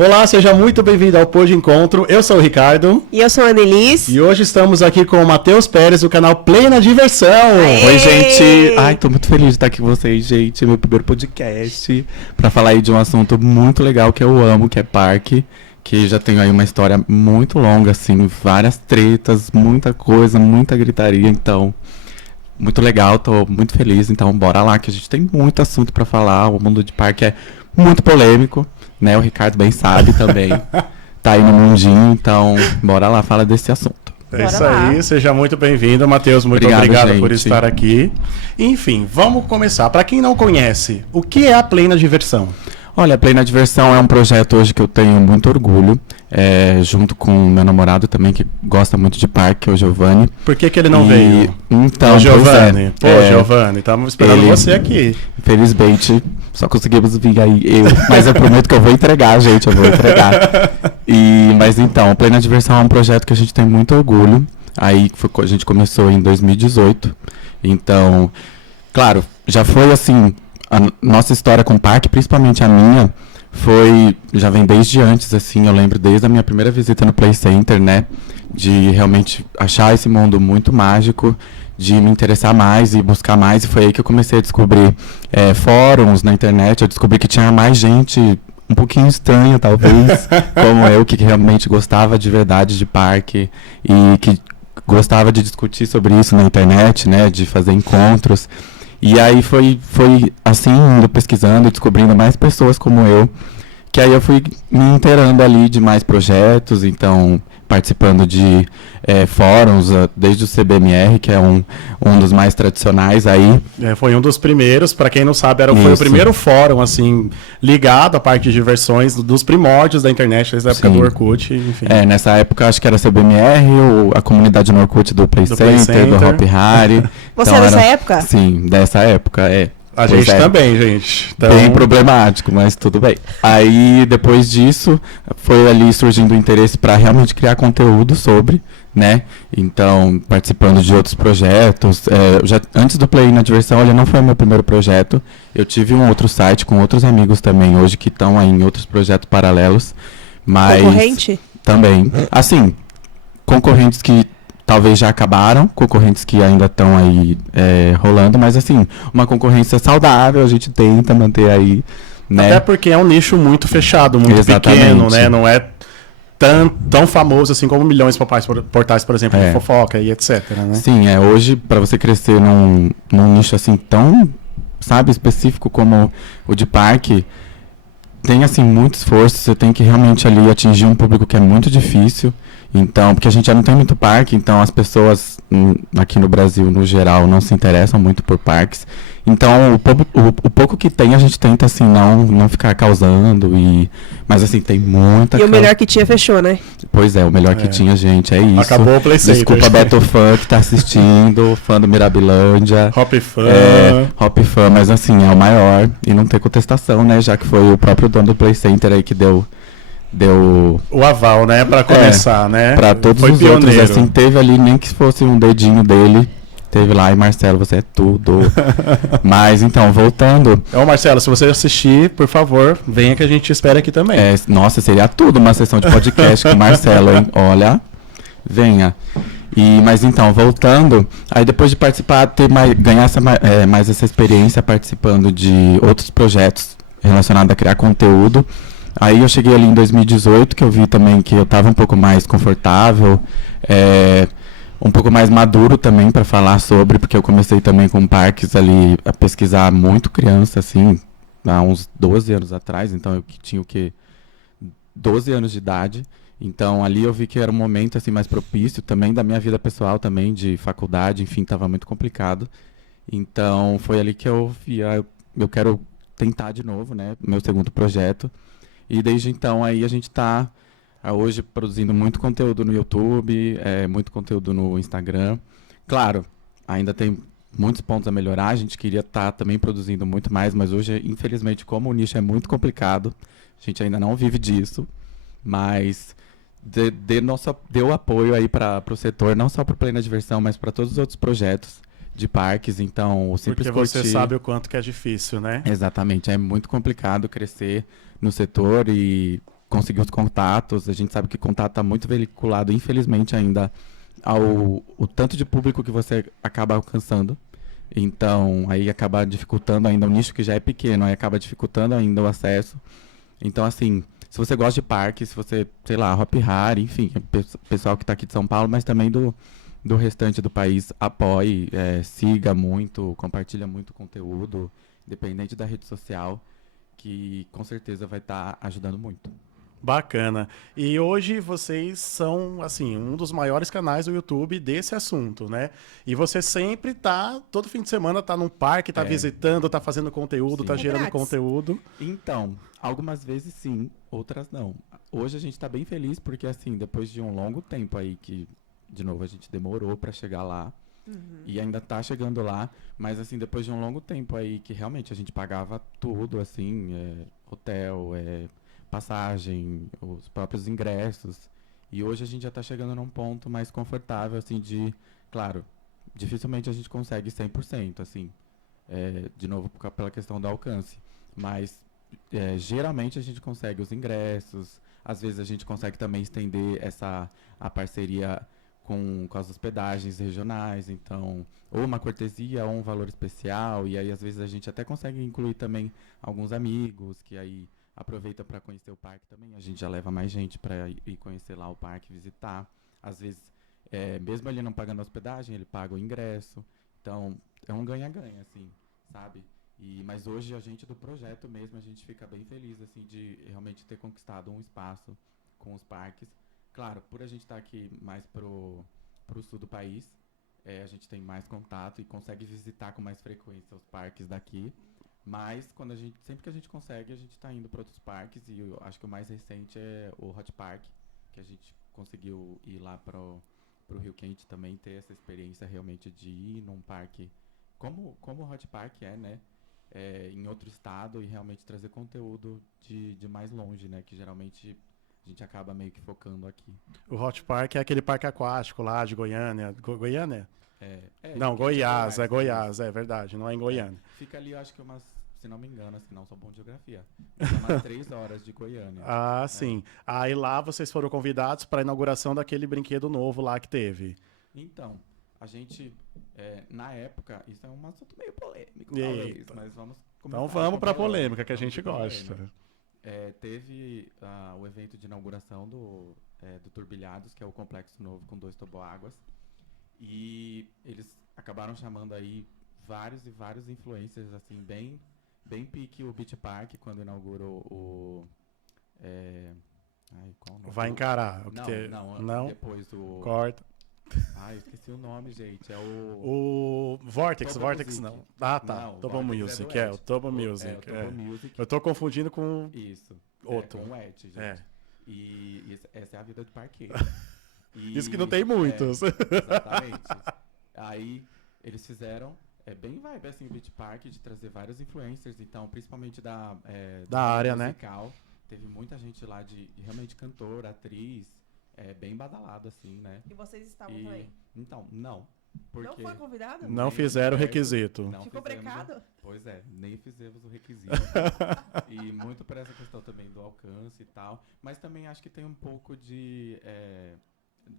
Olá, seja muito bem-vindo ao Pô de Encontro. Eu sou o Ricardo. E eu sou a Annelise. E hoje estamos aqui com o Matheus Pérez, do canal Play na Diversão. Aê! Oi, gente. Ai, tô muito feliz de estar aqui com vocês, gente. Meu primeiro podcast pra falar aí de um assunto muito legal que eu amo, que é parque. Que já tenho aí uma história muito longa, assim, várias tretas, muita coisa, muita gritaria, então... Muito legal, tô muito feliz, então bora lá, que a gente tem muito assunto pra falar. O mundo de parque é muito polêmico, né? O Ricardo bem sabe também. Tá aí no mundinho, então bora lá, fala desse assunto. É isso aí, seja muito bem-vindo, Matheus. Muito obrigado por estar aqui. Enfim, vamos começar. Para quem não conhece, o que é a Play na Diversão? Olha, a Play na Diversão é um projeto hoje que eu tenho muito orgulho, junto com meu namorado também, que gosta muito de parque, que é o Giovanni. Por que ele não veio? Então, Giovanni. Giovanni, estamos esperando você aqui. Infelizmente, só conseguimos vir aí mas eu prometo que eu vou entregar, gente, eu vou entregar. Mas então, a Play na Diversão é um projeto que a gente tem muito orgulho, aí a gente começou em 2018, então, claro, já foi assim... A nossa história com o parque, principalmente a minha, já vem desde antes, assim, eu lembro desde a minha primeira visita no Play Center, né, de realmente achar esse mundo muito mágico, de me interessar mais e buscar mais, e foi aí que eu comecei a descobrir fóruns na internet, eu descobri que tinha mais gente um pouquinho estranha, talvez, como eu, que realmente gostava de verdade de parque, e que gostava de discutir sobre isso na internet, né, de fazer encontros. E aí foi assim, indo pesquisando, descobrindo mais pessoas como eu, que aí eu fui me inteirando ali de mais projetos, então participando de fóruns, desde o CBMR, que é um dos mais tradicionais aí. Foi um dos primeiros, para quem não sabe, foi o primeiro fórum, assim, ligado à parte de diversões, dos primórdios da internet, desde a época do Orkut, enfim. Nessa época acho que era CBMR, a comunidade no Orkut do Play Center, do Hop Hari. Você é dessa época? Sim, dessa época, A gente também, gente. Então... Bem problemático, mas tudo bem. Aí, depois disso, foi ali surgindo o interesse para realmente criar conteúdo sobre, né? Então, participando de outros projetos. Antes do Play na Diversão, ele não foi o meu primeiro projeto. Eu tive um outro site com outros amigos também, hoje, que estão aí em outros projetos paralelos. Mas... Concorrente? Também. Assim, concorrentes que... talvez já acabaram, concorrentes que ainda estão aí rolando, mas assim, uma concorrência saudável, a gente tenta manter aí, né? Até porque é um nicho muito fechado, muito pequeno, né? Não é tão famoso assim como milhões de portais, por exemplo, de fofoca e etc, né? Sim, hoje, para você crescer num nicho assim tão, sabe, específico como o de parque, tem assim muito esforço, você tem que realmente ali atingir um público que é muito difícil. Então, porque a gente já não tem muito parque, então as pessoas aqui no Brasil, no geral, não se interessam muito por parques. Então, o pouco que tem, a gente tenta, assim, não ficar causando. Mas, assim, tem muita... E o melhor que tinha fechou, né? Pois é, o melhor que tinha, gente, é isso. Acabou o Play Center. Desculpa, Betofan, que tá assistindo, fã do Mirabilândia. Hop Fan, mas, assim, é o maior. E não tem contestação, né? Já que foi o próprio dono do Play Center aí que deu o aval, né, para começar, né? Para todos foi os pioneiro. Outros, assim, teve ali, nem que fosse um dedinho dele, teve lá, e Marcelo, você é tudo. Mas, então, voltando... Marcelo, se você assistir, por favor, venha que a gente espera aqui também. Nossa, seria tudo uma sessão de podcast com o Marcelo, hein? Olha, venha. Mas, então, voltando, aí depois de participar, ganhar mais essa experiência participando de outros projetos relacionados a criar conteúdo. Aí eu cheguei ali em 2018, que eu vi também que eu estava um pouco mais confortável, um pouco mais maduro também para falar sobre, porque eu comecei também com parques ali a pesquisar muito criança, assim, há uns 12 anos atrás, então eu tinha 12 anos de idade. Então ali eu vi que era um momento assim mais propício também da minha vida pessoal, também de faculdade, enfim, estava muito complicado. Então foi ali que eu vi, eu quero tentar de novo, né, meu segundo projeto. E desde então aí a gente está hoje produzindo muito conteúdo no YouTube, muito conteúdo no Instagram. Claro, ainda tem muitos pontos a melhorar, a gente queria estar também produzindo muito mais, mas hoje, infelizmente, como o nicho é muito complicado, a gente ainda não vive disso, mas deu apoio aí para o setor, não só para o Play na Diversão, mas para todos os outros projetos de parques, então o Simples Porque você Curtir... sabe o quanto que é difícil, né? Exatamente, é muito complicado crescer no setor e conseguir os contatos. A gente sabe que contato está muito veiculado, infelizmente, ainda o tanto de público que você acaba alcançando. Então, aí acaba dificultando ainda o nicho que já é pequeno, aí acaba dificultando ainda o acesso. Então, assim, se você gosta de parque, se você, sei lá, Hop Hari, enfim, pessoal que está aqui de São Paulo, mas também do restante do país, apoie, siga muito, compartilha muito conteúdo, independente da rede social, que com certeza vai estar ajudando muito. Bacana. E hoje vocês são, assim, um dos maiores canais do YouTube desse assunto, né? E você sempre tá, todo fim de semana tá num parque, tá visitando, tá fazendo conteúdo, tá gerando conteúdo. Então, algumas vezes sim, outras não. Hoje a gente tá bem feliz porque, assim, depois de um longo tempo aí que, de novo, a gente demorou pra chegar lá. E ainda tá chegando lá, mas assim, depois de um longo tempo aí que realmente a gente pagava tudo, assim, hotel, passagem, os próprios ingressos. E hoje a gente já está chegando num ponto mais confortável, assim, claro, dificilmente a gente consegue 100%, assim, de novo pela questão do alcance. Mas geralmente a gente consegue os ingressos, às vezes a gente consegue também estender a parceria com as hospedagens regionais, então, ou uma cortesia, ou um valor especial, e aí às vezes a gente até consegue incluir também alguns amigos, que aí aproveita para conhecer o parque também. A gente já leva mais gente para ir conhecer lá o parque, visitar. Às vezes, mesmo ele não pagando a hospedagem, ele paga o ingresso. Então, é um ganha-ganha, assim, sabe? Mas hoje a gente do projeto mesmo, a gente fica bem feliz, assim, de realmente ter conquistado um espaço com os parques. Claro, por a gente estar aqui mais pro sul do país, a gente tem mais contato e consegue visitar com mais frequência os parques daqui. Mas sempre que a gente consegue, a gente está indo para outros parques, e eu acho que o mais recente é o Hot Park, que a gente conseguiu ir lá pro Rio Quente também, ter essa experiência realmente de ir num parque como o Hot Park né? Em outro estado, e realmente trazer conteúdo de mais longe, né? Que geralmente a gente acaba meio que focando aqui. O Hot Park é aquele parque aquático lá de Goiânia. Goiânia? Não, Goiás, Goiás, é verdade, não é em Goiânia. Fica ali, eu acho que se não me engano, assim, não sou bom de geografia, umas 3 horas de Goiânia. Ah, sim. Aí lá vocês foram convidados para a inauguração daquele brinquedo novo lá que teve. Então, a gente, na época, isso é um assunto meio polêmico, talvez, mas vamos começar. Então vamos para a polêmica, que a gente gosta. Teve o evento de inauguração do Turbilhados, que é o complexo novo com 2 toboáguas. E eles acabaram chamando aí vários e vários influencers, assim, bem pique o Beach Park, quando inaugurou o... qual o nome? Vai encarar. Não, depois o... Corta. Eu esqueci o nome, gente. É o Vortex, Tobo Vortex Music. não. Ah, tá. Não, Tobo Music, o Tobo Music. O Tobo Music. Eu tô confundindo com isso, outro. Com o Et, gente. E essa é a vida do parqueiro. Isso que não tem muitos. Exatamente. Aí eles fizeram bem vibe assim o Beach Park, de trazer vários influencers, então principalmente da área musical, né? Teve muita gente lá de realmente cantora, atriz, bem badalado assim, né? E vocês estavam também? Então, não. Porque não foi convidado? Não fizeram o requisito. Ficou brecado? Pois nem fizemos o requisito. E muito por essa questão também do alcance e tal. Mas também acho que tem um pouco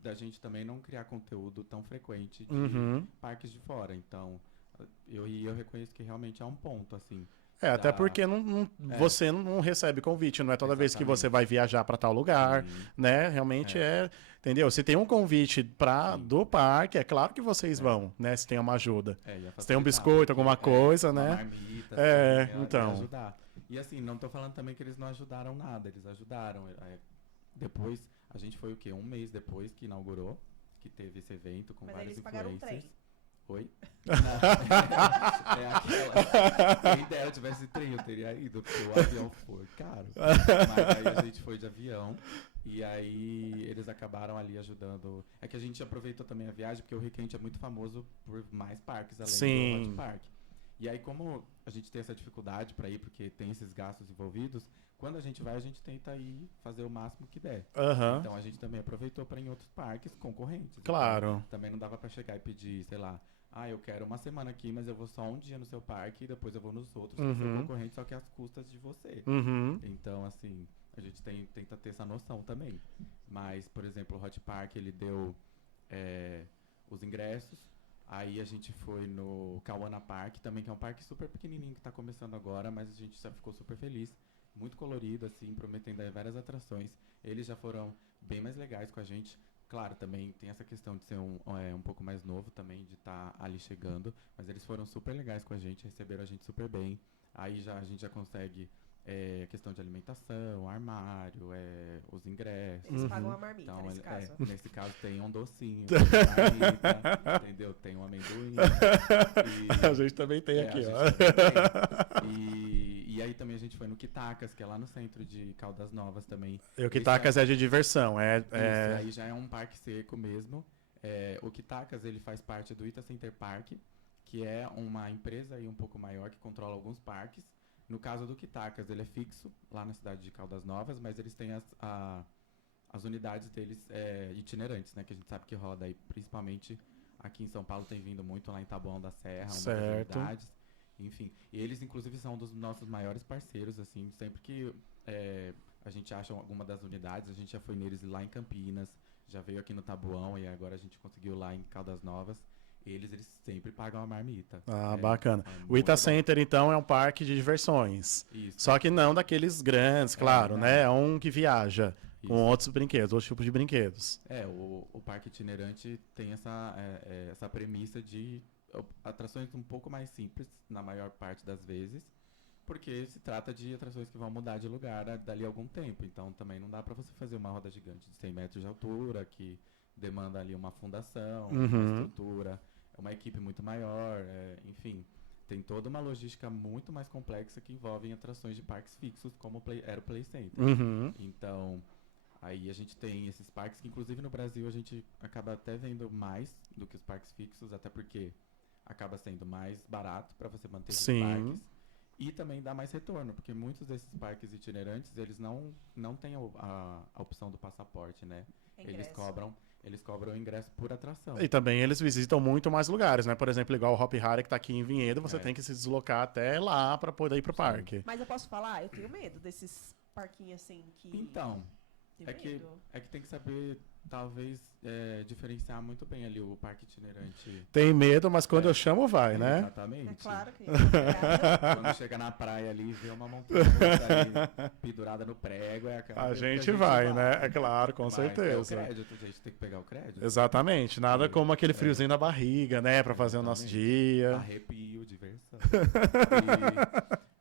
da gente também não criar conteúdo tão frequente de parques de fora. Então, eu reconheço que realmente é um ponto, assim. Até porque você não recebe convite, não é toda vez que você vai viajar para tal lugar, né? Realmente entendeu? Se tem um convite do parque, é claro que vocês vão, né? Se tem uma ajuda. Se tem um biscoito, alguma coisa, né? Marmita, então. Ajudar. E assim, não tô falando também que eles não ajudaram nada, eles ajudaram. Depois, a gente foi o quê? Um mês depois que inaugurou, que teve esse evento com vários influencers. Pagaram um trem. Oi? Quem dera eu tivesse trem, eu teria ido, porque o avião foi caro. Mas aí a gente foi de avião, e aí eles acabaram ali ajudando. É que a gente aproveitou também a viagem, porque o Rio Quente é muito famoso por mais parques além do Hot Park. E aí, como a gente tem essa dificuldade para ir, porque tem esses gastos envolvidos, quando a gente vai, a gente tenta ir fazer o máximo que der. Então, a gente também aproveitou para ir em outros parques concorrentes. Claro. Então, também não dava para chegar e pedir, sei lá, eu quero uma semana aqui, mas eu vou só um dia no seu parque e depois eu vou nos outros que são concorrentes, só que às custas de você. Então, assim, a gente tenta ter essa noção também. Mas, por exemplo, o Hot Park, ele deu os ingressos. Aí a gente foi no Kawana Park também, que é um parque super pequenininho que está começando agora, mas a gente já ficou super feliz. Muito colorido, assim, prometendo aí várias atrações. Eles já foram bem mais legais com a gente. Claro, também tem essa questão de ser um pouco mais novo também, de estar ali chegando. Mas eles foram super legais com a gente, receberam a gente super bem. Aí a gente já consegue questão de alimentação, armário, os ingressos. Eles pagam a marmita Então, nesse caso. nesse caso tem um docinho, tem uma marmita, entendeu? Tem um amendoim. A gente também tem aqui, ó. E aí também a gente foi no Kitacas, que é lá no centro de Caldas Novas também. E o Kitacas é de diversão, Isso, aí já é um parque seco mesmo. O Kitacas, ele faz parte do Ita Center Park, que é uma empresa aí um pouco maior que controla alguns parques. No caso do Kitacas, ele é fixo lá na cidade de Caldas Novas, mas eles têm as unidades deles itinerantes, né? Que a gente sabe que rola daí, principalmente aqui em São Paulo, tem vindo muito lá em Taboão da Serra, uma das unidades. Enfim, e eles inclusive são um dos nossos maiores parceiros, assim, sempre que a gente acha alguma das unidades, a gente já foi neles lá em Campinas, já veio aqui no Taboão e agora a gente conseguiu lá em Caldas Novas. Eles sempre pagam a marmita. Bacana. O Ita Center, então, é um parque de diversões. Isso. Só que não daqueles grandes, claro, né? É um que viaja com Isso. outros brinquedos, outros tipos de brinquedos. O parque itinerante tem essa premissa de atrações um pouco mais simples, na maior parte das vezes, porque se trata de atrações que vão mudar de lugar dali a algum tempo. Então, também não dá para você fazer uma roda gigante de 100 metros de altura, que demanda ali uma fundação, uma estrutura, uma equipe muito maior, enfim. Tem toda uma logística muito mais complexa que envolve atrações de parques fixos, como era o Play Center. Então, aí a gente tem esses parques que, inclusive, no Brasil, a gente acaba até vendo mais do que os parques fixos, até porque acaba sendo mais barato para você manter esses parques. E também dá mais retorno, porque muitos desses parques itinerantes, eles não têm a opção do passaporte, né? Eles cobram ingresso por atração. E também eles visitam muito mais lugares, né? Por exemplo, igual o Hop Hari, que tá aqui em Vinhedo, você tem que se deslocar até lá para poder ir pro parque. Mas eu posso falar, eu tenho medo desses parquinhos assim que... Então, é que tem que saber, talvez, diferenciar muito bem ali o parque itinerante. Tem medo, mas quando eu chamo, vai, né? Exatamente. É claro que... Quando chega na praia ali e vê uma montanha ali pendurada no prego, a gente vai, né? É claro, com certeza. É o crédito, a gente tem que pegar o crédito. Exatamente. Nada como aquele friozinho na barriga, né? Pra fazer o nosso dia. Arrepio, diversão.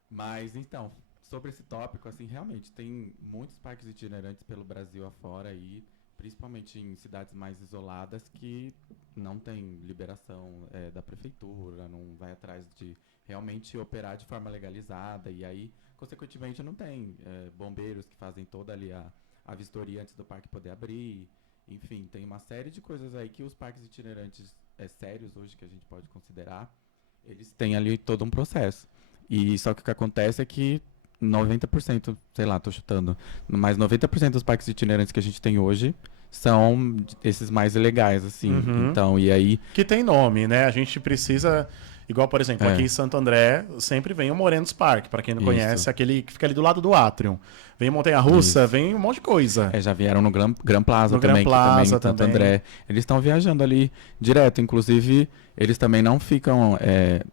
Mas, então, sobre esse tópico, assim, realmente, tem muitos parques itinerantes pelo Brasil afora aí, principalmente em cidades mais isoladas, que não tem liberação da prefeitura, não vai atrás de realmente operar de forma legalizada, e aí, consequentemente, não tem bombeiros que fazem toda ali a vistoria antes do parque poder abrir. Enfim, tem uma série de coisas aí que os parques itinerantes sérios hoje, que a gente pode considerar, eles têm ali todo um processo. E só que o que acontece é que 90%, sei lá, tô chutando, mas 90% dos parques itinerantes que a gente tem hoje são esses mais ilegais, assim. Então, e aí... Que tem nome, né? A gente precisa... Igual, por exemplo, aqui em Santo André, sempre vem o Morenos Park, para quem não conhece, aquele que fica ali do lado do Atrium. Vem montanha-russa, vem um monte de coisa. Já vieram no Gran Plaza no também, Gran Plaza que também, Santo André. Eles estão viajando ali direto, inclusive... Eles também não ficam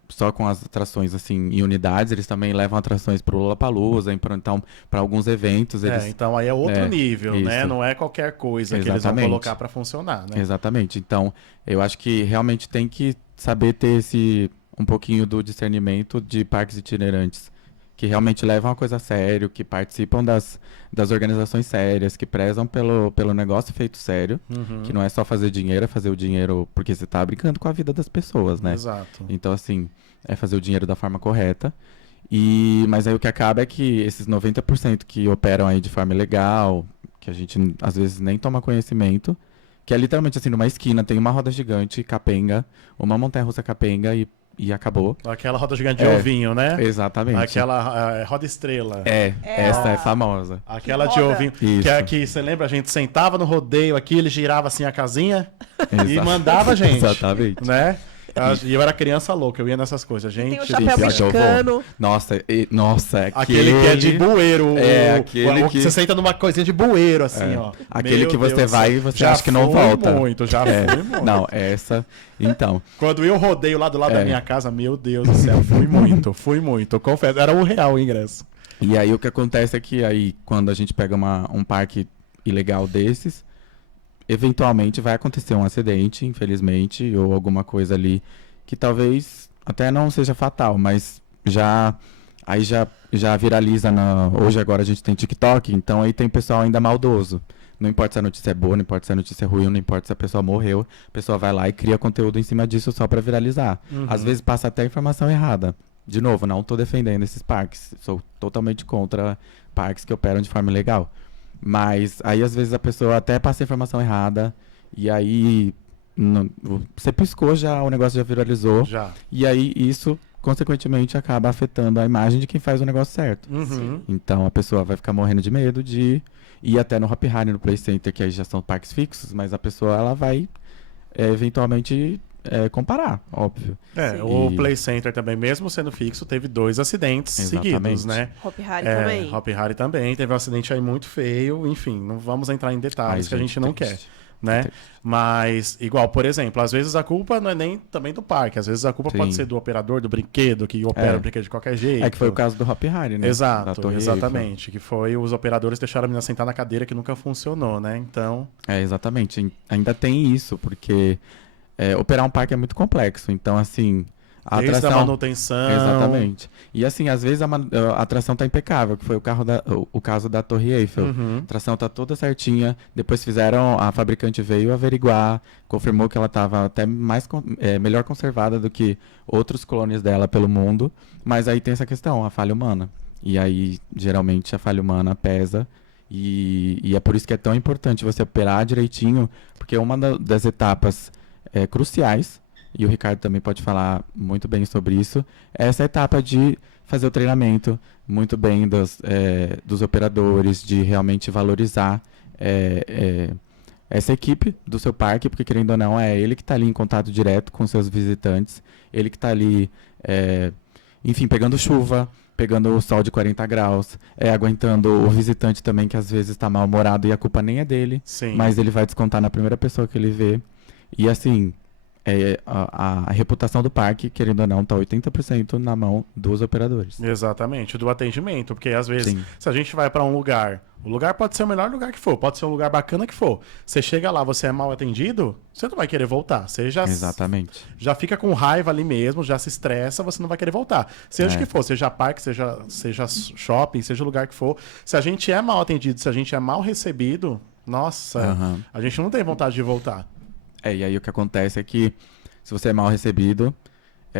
só com as atrações assim em unidades, eles também levam atrações para o Lollapalooza, então para alguns eventos. Então aí é outro nível, né? Não é qualquer coisa que eles vão colocar para funcionar, né? Exatamente. Então, eu acho que realmente tem que saber ter um pouquinho do discernimento de parques itinerantes, que realmente levam a coisa a sério, que participam das organizações sérias, que prezam pelo negócio feito sério, que não é só fazer dinheiro, é fazer o dinheiro porque você está brincando com a vida das pessoas, né? Exato. Então, assim, é fazer o dinheiro da forma correta. Mas aí o que acaba é que esses 90% que operam aí de forma ilegal, que a gente às vezes nem toma conhecimento, que é literalmente assim, numa esquina tem uma roda gigante, capenga, uma montanha-russa capenga e acabou. Aquela roda gigante de ovinho, né? Exatamente. Aquela roda estrela. Essa é famosa. Aquela de ovinho. Que é aqui, você lembra? A gente sentava no rodeio aqui, ele girava assim a casinha e mandava a gente. Exatamente. Né? E eu era criança louca, eu ia nessas coisas, gente. Tem o chapéu pior que eu vou. mexicano. Nossa, Aquele que é de bueiro. aquele que Você senta numa coisinha de bueiro, assim, ó. Aquele Meu que você Deus vai do e céu. você acha que não volta. Já fui muito. Não, essa. Então. Quando eu rodeio lá do lado da minha casa, meu Deus do céu, fui muito. Confesso, era R$1 o ingresso. E aí o que acontece é que aí, quando a gente pega um parque ilegal desses, eventualmente vai acontecer um acidente, infelizmente, ou alguma coisa ali que talvez até não seja fatal, mas aí já viraliza hoje agora a gente tem TikTok, então aí tem pessoal ainda maldoso. Não importa se a notícia é boa, não importa se a notícia é ruim, não importa se a pessoa morreu, a pessoa vai lá e cria conteúdo em cima disso só pra viralizar. Às vezes passa até informação errada. De novo, não tô defendendo esses parques, sou totalmente contra parques que operam de forma ilegal. Mas aí às vezes a pessoa até passa a informação errada e aí você piscou já, o negócio já viralizou. Já. E aí isso, consequentemente, acaba afetando a imagem de quem faz o negócio certo. Então a pessoa vai ficar morrendo de medo de ir até no Hopi Hari, no Play Center, que aí já são parques fixos, mas a pessoa ela vai eventualmente comparar, óbvio. O Play Center também, mesmo sendo fixo, teve 2 acidentes seguidos, né? Hopi Hari também. Hopi Hari também, teve um acidente aí muito feio, enfim, não vamos entrar em detalhes que a gente não quer, né? Mas, igual, por exemplo, às vezes a culpa não é nem também do parque, às vezes a culpa pode ser do operador do brinquedo, que opera o brinquedo de qualquer jeito. Que foi o caso do Hopi Hari, né? Exato, exatamente, que foi os operadores deixaram a menina sentar na cadeira que nunca funcionou, né? Então... exatamente, ainda tem isso, porque operar um parque é muito complexo, então assim... A desde atração, a manutenção. Exatamente. E assim, às vezes a atração tá impecável, que foi o caso da Torre Eiffel. A atração tá toda certinha. Depois a fabricante veio averiguar, confirmou que ela tava até melhor conservada do que outros clones dela pelo mundo. Mas aí tem essa questão, a falha humana. E aí, geralmente, a falha humana pesa. E é por isso que é tão importante você operar direitinho, porque uma das etapas cruciais, e o Ricardo também pode falar muito bem sobre isso, essa etapa de fazer o treinamento muito bem dos operadores, de realmente valorizar essa equipe do seu parque, porque querendo ou não, é ele que está ali em contato direto com seus visitantes, ele que está ali, enfim, pegando chuva, pegando o sol de 40 graus, aguentando o visitante também, que às vezes está mal-humorado e a culpa nem é dele, mas ele vai descontar na primeira pessoa que ele vê. E assim... a reputação do parque, querendo ou não, está 80% na mão dos operadores. Exatamente, do atendimento, porque às vezes, se a gente vai para um lugar, o lugar pode ser o melhor lugar que for, pode ser um lugar bacana que for. Você chega lá, você é mal atendido, você não vai querer voltar. Você Exatamente. Já fica com raiva ali mesmo, já se estressa, você não vai querer voltar. Seja o que for, seja parque, seja shopping, seja o lugar que for. Se a gente é mal atendido, se a gente é mal recebido, nossa, a gente não tem vontade de voltar. E aí o que acontece é que, se você é mal recebido,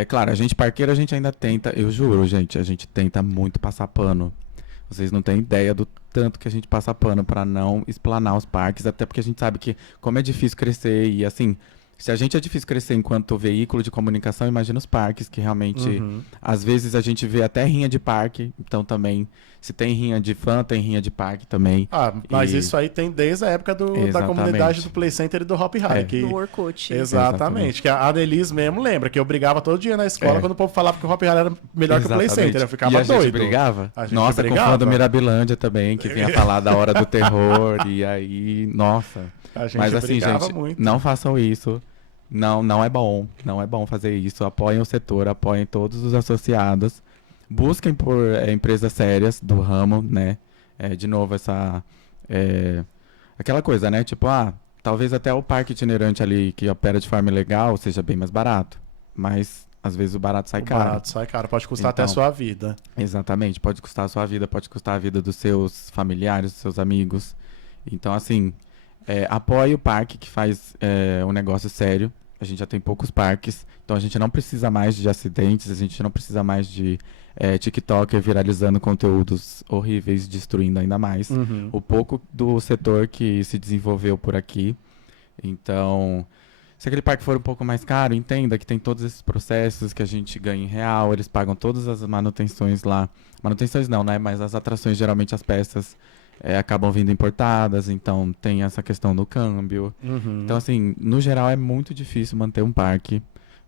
claro, a gente parqueiro, a gente ainda tenta, eu juro, gente, a gente tenta muito passar pano. Vocês não têm ideia do tanto que a gente passa pano para não explanar os parques, até porque a gente sabe que como é difícil crescer e assim, se a gente é difícil crescer enquanto veículo de comunicação, imagina os parques que realmente, às vezes a gente vê até rinha de parque, então também, se tem rinha de fã, tem rinha de parque também. Mas isso aí tem desde a época da comunidade do Play Center e do Hopi Hari. Do Orkut. Exatamente, que a Annelise mesmo lembra, que eu brigava todo dia na escola quando o povo falava que o Hopi Hari era melhor que o Play Center, eu ficava doido. A gente brigava? Nossa, com o fã do Mirabilândia também, que vinha falar da Hora do Terror, e aí, nossa. Mas assim, gente, muito. Não façam isso. Não é bom. Não é bom fazer isso. Apoiem o setor, apoiem todos os associados. Busquem por empresas sérias do ramo, né? De novo, aquela coisa, né? Tipo, talvez até o parque itinerante ali que opera de forma ilegal seja bem mais barato. Mas, às vezes, o barato sai caro. O barato sai caro. Pode custar até a sua vida. Exatamente. Pode custar a sua vida, pode custar a vida dos seus familiares, dos seus amigos. Então, assim... apoie o parque que faz um negócio sério. A gente já tem poucos parques, então a gente não precisa mais de acidentes, a gente não precisa mais de TikToker viralizando conteúdos horríveis, destruindo ainda mais o pouco do setor que se desenvolveu por aqui. Então, se aquele parque for um pouco mais caro, entenda que tem todos esses processos que a gente ganha em real, eles pagam todas as manutenções lá. Manutenções não, né? Mas as atrações, geralmente as peças acabam vindo importadas, então tem essa questão do câmbio. Então, assim, no geral é muito difícil manter um parque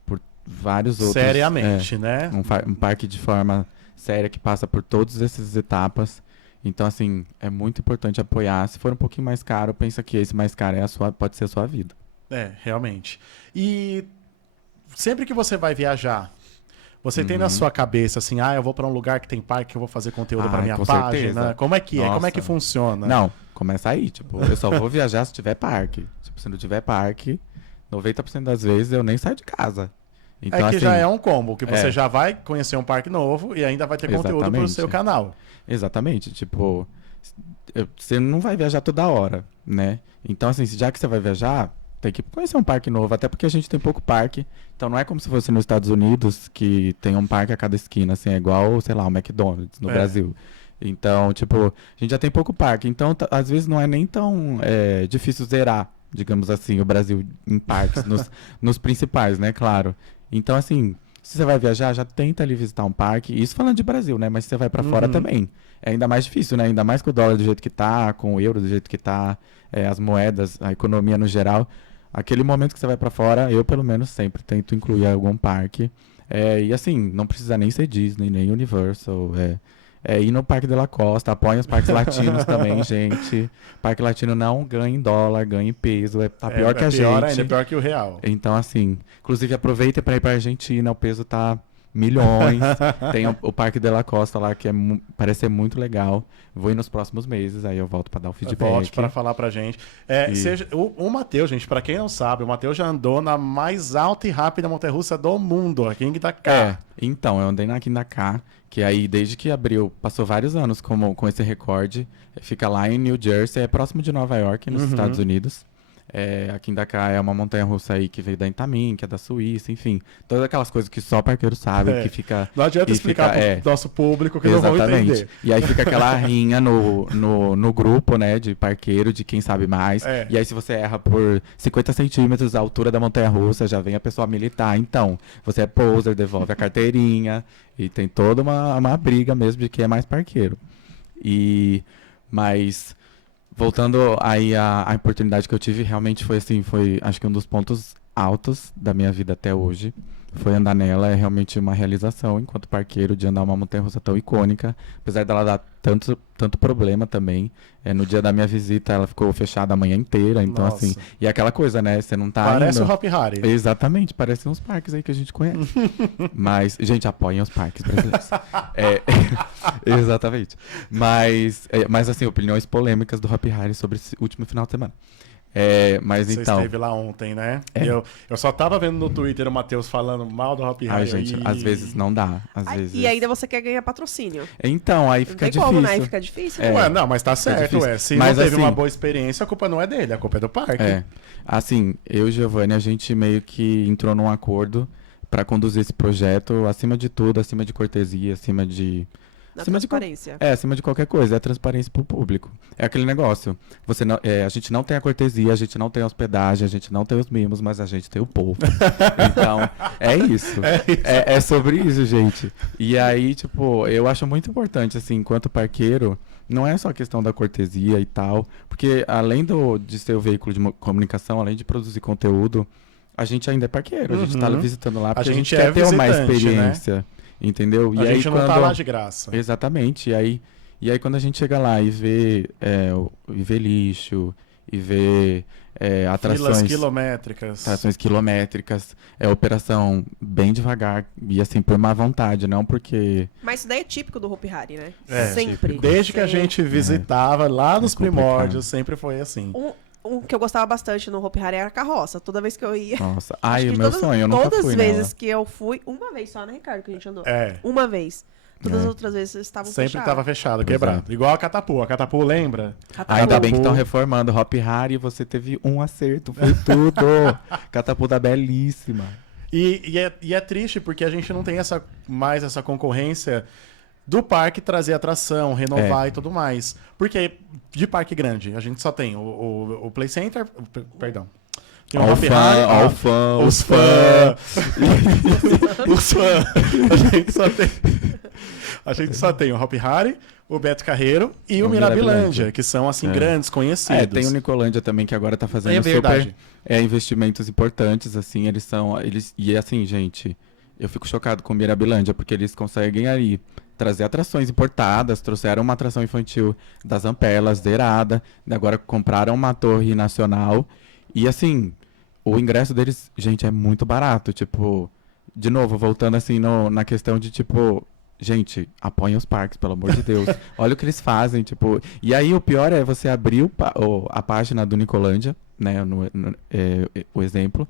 por vários outros. Seriamente, né? Um parque de forma séria que passa por todas essas etapas. Então, assim, é muito importante apoiar. Se for um pouquinho mais caro, pensa que esse mais caro pode ser a sua vida. Realmente. E sempre que você vai viajar, você tem na sua cabeça assim, eu vou para um lugar que tem parque, eu vou fazer conteúdo para minha página. Certeza. Como é que é? Como é que funciona? Não, começa aí, tipo, eu só vou viajar se tiver parque. Tipo, se não tiver parque, 90% das vezes eu nem saio de casa. Então, que assim, já é um combo, que você já vai conhecer um parque novo e ainda vai ter conteúdo pro seu canal. Exatamente, tipo, você não vai viajar toda hora, né? Então, assim, já que você vai viajar, tem que conhecer um parque novo, até porque a gente tem pouco parque. Então não é como se fosse nos Estados Unidos, que tem um parque a cada esquina, assim, é igual, sei lá, o McDonald's no Brasil. Então, tipo, a gente já tem pouco parque. Então, às vezes não é nem tão difícil zerar, digamos assim, o Brasil em parques, nos principais, né, claro. Então, assim, se você vai viajar, já tenta ali visitar um parque. Isso falando de Brasil, né, mas se você vai pra fora também. É ainda mais difícil, né, ainda mais com o dólar do jeito que tá, com o euro do jeito que tá, as moedas, a economia no geral. Aquele momento que você vai pra fora, eu pelo menos sempre tento incluir algum parque. E assim, não precisa nem ser Disney, nem Universal. Ir no Parque de la Costa, apoia os parques latinos também, gente. Parque latino não ganha em dólar, ganha em peso. Tá pior que a gente. Ainda é pior que o real. Então, assim, inclusive aproveita para ir pra Argentina, o peso tá milhões. Tem o Parque de la Costa lá, que parece ser muito legal. Vou ir nos próximos meses, aí eu volto para dar o feedback. Volte para falar pra gente. O Matheus, gente, para quem não sabe, o Matheus já andou na mais alta e rápida montanha-russa do mundo, aqui em Itaquá. Então, eu andei aqui em Itaquá, que aí desde que abriu, passou vários anos com esse recorde. Fica lá em New Jersey, é próximo de Nova York, nos Estados Unidos. Aqui em Dakar é uma montanha-russa aí que veio da Intamin, que é da Suíça, enfim. Todas aquelas coisas que só parqueiro sabe, que fica... Não adianta explicar pro nosso público que não vão entender. E aí fica aquela rinha no grupo, né, de parqueiro, de quem sabe mais. E aí se você erra por 50 centímetros a altura da montanha-russa, já vem a pessoa militar. Então, você é poser, devolve a carteirinha. E tem toda uma briga mesmo de quem é mais parqueiro. Mas... Voltando aí à oportunidade que eu tive, realmente foi assim, acho que um dos pontos altos da minha vida até hoje. Foi andar nela, é realmente uma realização enquanto parqueiro de andar uma montanha-russa tão icônica, apesar dela dar tanto problema também. No dia da minha visita ela ficou fechada a manhã inteira, então assim, e é aquela coisa, né, você não tá Parece indo... o Hopi Hari. Exatamente, parecem uns parques aí que a gente conhece. Mas, gente, apoiem os parques brasileiros. Exatamente. Mas assim, opiniões polêmicas do Hopi Hari sobre esse último final de semana. Mas Você então... esteve lá ontem, né? Eu só tava vendo no Twitter o Matheus falando mal do Hopi Hari. Gente, às vezes não dá. Vezes... E ainda você quer ganhar patrocínio. Então, aí fica difícil. Como, né? Aí fica difícil. Ué, não, mas tá certo, Se mas, não teve assim, uma boa experiência, a culpa não é dele, a culpa é do parque. Assim, eu e Giovanni, a gente meio que entrou num acordo pra conduzir esse projeto, acima de tudo, acima de cortesia, acima de... transparência. Acima de qualquer coisa, é transparência pro público. É aquele negócio. A gente não tem a cortesia, a gente não tem a hospedagem, a gente não tem os mimos, mas a gente tem o povo. Então, é isso. É sobre isso, gente. E aí, tipo, eu acho muito importante, assim, enquanto parqueiro, não é só questão da cortesia e tal, porque além de ser o veículo de comunicação, além de produzir conteúdo, a gente ainda é parqueiro. A gente tá visitando lá porque a gente quer ter uma experiência. Né? Entendeu? A gente não tá lá de graça. Exatamente. E aí quando a gente chega lá e vê lixo, e vê atrações quilométricas, operação bem devagar e assim, por má vontade, não porque... Mas isso daí é típico do Hopi Hari, né? Sempre. Típico. Desde que a gente visitava lá nos primórdios, sempre foi assim. Um que eu gostava bastante no Hopi Hari era a carroça. Toda vez que eu ia... Nossa, o meu sonho, eu nunca fui Todas as vezes nela. que eu fui, uma vez só, né, Ricardo, que a gente andou? Uma vez. Todas as outras vezes estavam fechadas. Sempre estava fechado, quebrado. Igual a Catapu. A Catapu, lembra? Ainda bem que estão reformando. Hopi Hari, você teve um acerto, foi tudo. Catapu tá belíssima. E é triste porque a gente não tem mais essa concorrência do parque trazer atração, renovar e tudo mais. Porque de parque grande, a gente só tem o Play Center... Perdão. Tem o Hopi Hari, os fãs. Os fãs. A gente só tem... A gente só tem o Hop Hari, o Beto Carreiro e o Mirabilândia, que são, assim, grandes, conhecidos. Tem o Nicolândia também, que agora tá fazendo verdade. super investimentos importantes, assim, e assim, gente, eu fico chocado com o Mirabilândia, porque eles conseguem aí trazer atrações importadas, trouxeram uma atração infantil das Ampelas, zerada, agora compraram uma torre nacional, e assim, o ingresso deles, gente, é muito barato, tipo, de novo, voltando assim na questão de, tipo, gente, apoiem os parques, pelo amor de Deus, olha o que eles fazem, tipo, e aí o pior é você abrir a página do Nicolândia, né, o exemplo,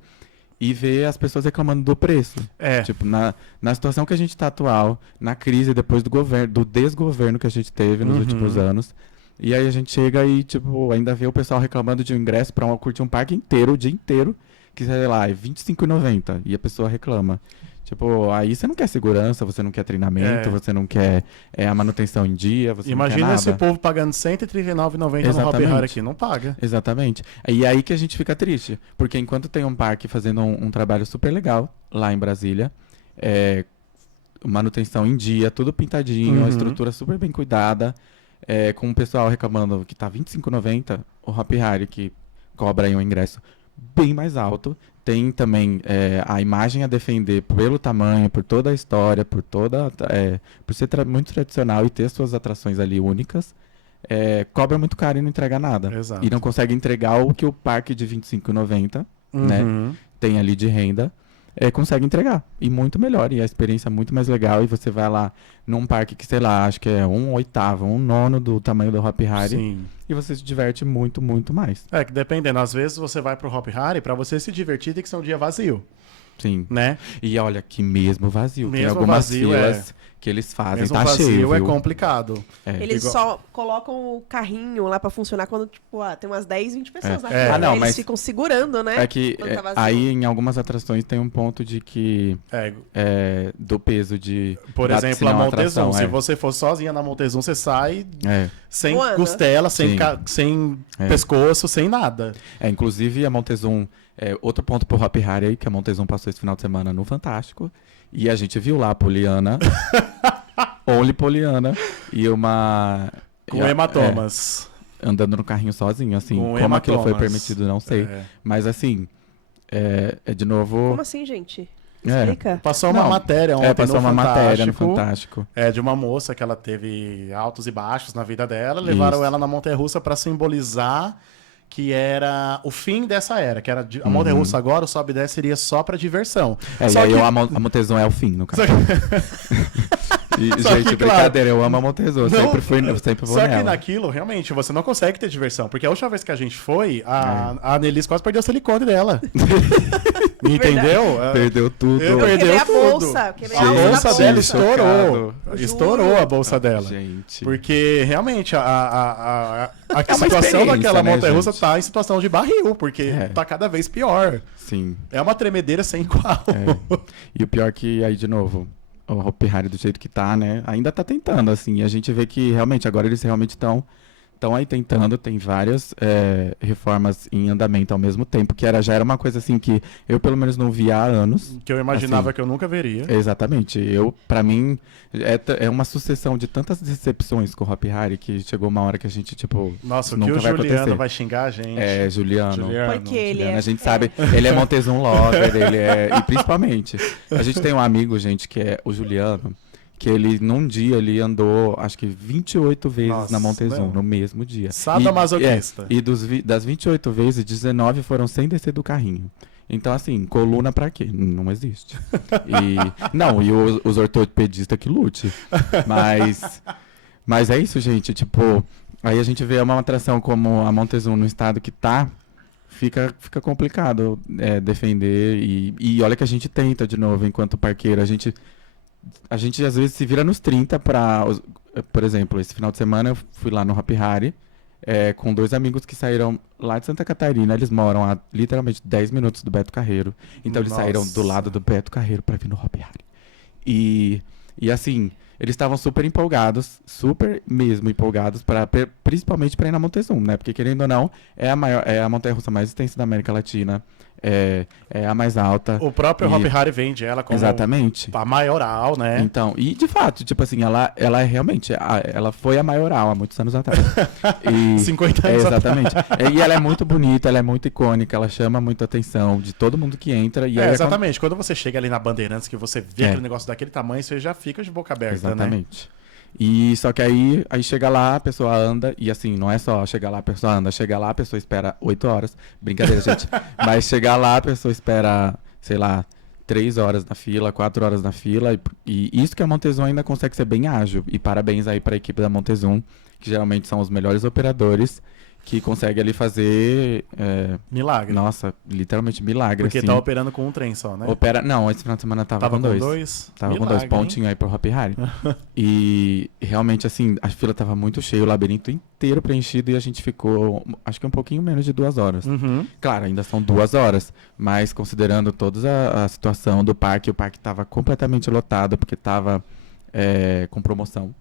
e ver as pessoas reclamando do preço. Tipo, na situação que a gente está atual, na crise depois do desgoverno que a gente teve nos últimos anos. E aí a gente chega e, tipo, ainda vê o pessoal reclamando de um ingresso para curtir um parque inteiro, o dia inteiro, que, sei lá, é R$25,90. E a pessoa reclama. Tipo, aí você não quer segurança, você não quer treinamento, você não quer a manutenção em dia, você Imagina não quer nada. esse povo pagando R$139,90 no Hop Hari aqui, não paga. Exatamente. E aí que a gente fica triste, porque enquanto tem um parque fazendo um trabalho super legal lá em Brasília, manutenção em dia, tudo pintadinho, a estrutura super bem cuidada, com o pessoal reclamando que tá R$25,90, o Hop Hari que cobra aí um ingresso bem mais alto, tem também a imagem a defender pelo tamanho, por toda a história, por ser muito tradicional e ter suas atrações ali únicas, cobra muito caro e não entrega nada. Exato. E não consegue entregar o que o parque de R$25,90 né, tem ali de renda, consegue entregar. E muito melhor, e a experiência é muito mais legal, e você vai lá num parque que, sei lá, acho que é 1/8, 1/9 do tamanho do Hop Hari. Sim. E você se diverte muito, muito mais. Que dependendo, às vezes você vai pro Hop Hari, pra você se divertir tem que ser um dia vazio. Sim. Né? E olha que mesmo vazio. Tem Mesmo algumas vazio, filas que eles fazem, mesmo tá vazio cheio, é viu? complicado. Eles só colocam o carrinho lá pra funcionar quando, tipo, tem umas 10, 20 pessoas lá. Não, eles mas ficam segurando, né? É que tá vazio. aí em algumas atrações tem um ponto de que do peso de... Por exemplo, a Montezum. atração, Se você for sozinha na Montezum, você sai sem Voando. costela, sem pescoço, sem nada. Inclusive a Montezum, outro ponto pro Hop Hari aí, que a Montezum passou esse final de semana no Fantástico. E a gente viu lá a Poliana, Only Poliana, e uma... Com hematomas. Andando no carrinho sozinho, assim. Com como aquilo foi hematomas. permitido, não sei. Mas assim, de novo... Como assim, gente? Explica. Passou uma matéria ontem passou no uma Fantástico, matéria no Fantástico. De uma moça que ela teve altos e baixos na vida dela. Levaram ela na montanha-russa para simbolizar que era o fim dessa era. Que era a montanha-russa agora, o sobe e desce seria só para diversão. Só e aí a Montezum é o fim, no caso. Gente, brincadeira, eu amo a Montezum, eu sempre vou Só nela. que naquilo, realmente, você não consegue ter diversão. Porque a última vez que a gente foi, a Annelise quase perdeu o silicone dela. Entendeu? Perdeu tudo. Perdeu a bolsa. A bolsa dela estourou. Juro. Estourou a bolsa dela. Gente. Porque, realmente, a uma situação daquela né, montanha-russa gente? tá em situação de barril, porque tá cada vez pior. Sim. É uma tremedeira sem igual. E o pior que, aí, de novo, o Hop Hari do jeito que tá, né? Ainda tá tentando, assim. E a gente vê que, realmente, agora eles realmente estão aí tentando. Tem várias reformas em andamento ao mesmo tempo, que já era uma coisa, assim, que eu, pelo menos, não via há anos. Que eu imaginava assim, que eu nunca veria. Exatamente. Pra mim, é uma sucessão de tantas decepções com o Hop Hari que chegou uma hora que a gente, tipo, Nossa, nunca o que o vai Juliano acontecer. vai xingar a gente. Juliano. Porque ele Juliano, a gente sabe, ele é Montezum Lover, e principalmente, a gente tem um amigo, gente, que é o Juliano, que ele, num dia, ele andou, acho que 28 vezes na Montezum, no mesmo dia. Sadomasoquista. E das 28 vezes, 19 foram sem descer do carrinho. Então, assim, coluna pra quê? Não existe. E os ortopedistas que lute. Mas é isso, gente. Tipo, aí a gente vê uma atração como a Montezum no estado que tá, fica complicado defender. E olha que a gente tenta de novo, enquanto parqueiro. A gente às vezes se vira nos 30 pra... Por exemplo, esse final de semana eu fui lá no Hop Hari com 2 amigos que saíram lá de Santa Catarina. Eles moram a literalmente 10 minutos do Beto Carreiro. Então eles saíram do lado do Beto Carreiro pra vir no Hop Hari. E assim, eles estavam super empolgados, super mesmo empolgados, principalmente para ir na Montezum, né? Porque, querendo ou não, é a montanha-russa mais extensa da América Latina. é a mais alta. O próprio E- Hop Hari vende ela como Exatamente. a maioral, né? Então, e de fato, tipo assim, ela é realmente, ela foi a maioral há muitos anos atrás. E, 50 anos exatamente. E ela é muito bonita, ela é muito icônica, ela chama muita atenção de todo mundo que entra. E aí Exatamente. Quando você chega ali na Bandeirantes, que você vê É. aquele negócio daquele tamanho, você já fica de boca aberta, né? Exatamente. E só que aí chega lá, a pessoa anda, e assim, não é só chegar lá, a pessoa anda, chega lá, a pessoa espera 8 horas. Brincadeira, gente. Mas chegar lá, a pessoa espera, sei lá, 3 horas na fila, 4 horas na fila. E isso que a Montezum ainda consegue ser bem ágil. E parabéns aí para a equipe da Montezum, que geralmente são os melhores operadores, que consegue ali fazer, Milagre. nossa, literalmente milagre. Porque assim. tá operando com um trem só, né? Não, esse final de semana tava com dois. Tava com Milagre, 2 pontinhos aí pro Hop Hari. E realmente, assim, a fila tava muito cheia, o labirinto inteiro preenchido e a gente ficou, acho que um pouquinho menos de 2 horas. Uhum. Claro, ainda são 2 horas, mas considerando toda a situação do parque, o parque tava completamente lotado, porque tava com promoção.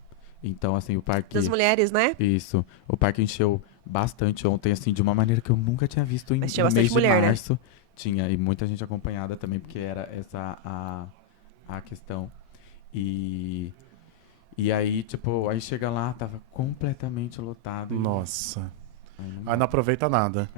Então, assim, o parque... Das mulheres, né? Isso. O parque encheu bastante ontem, assim, de uma maneira que eu nunca tinha visto Mas tinha no mês bastante mulher, de né? março. Tinha, e muita gente acompanhada também, porque era essa a questão. E aí, tipo, aí chega lá, tava completamente lotado. e- Nossa. Aí não Aí dá. não aproveita nada.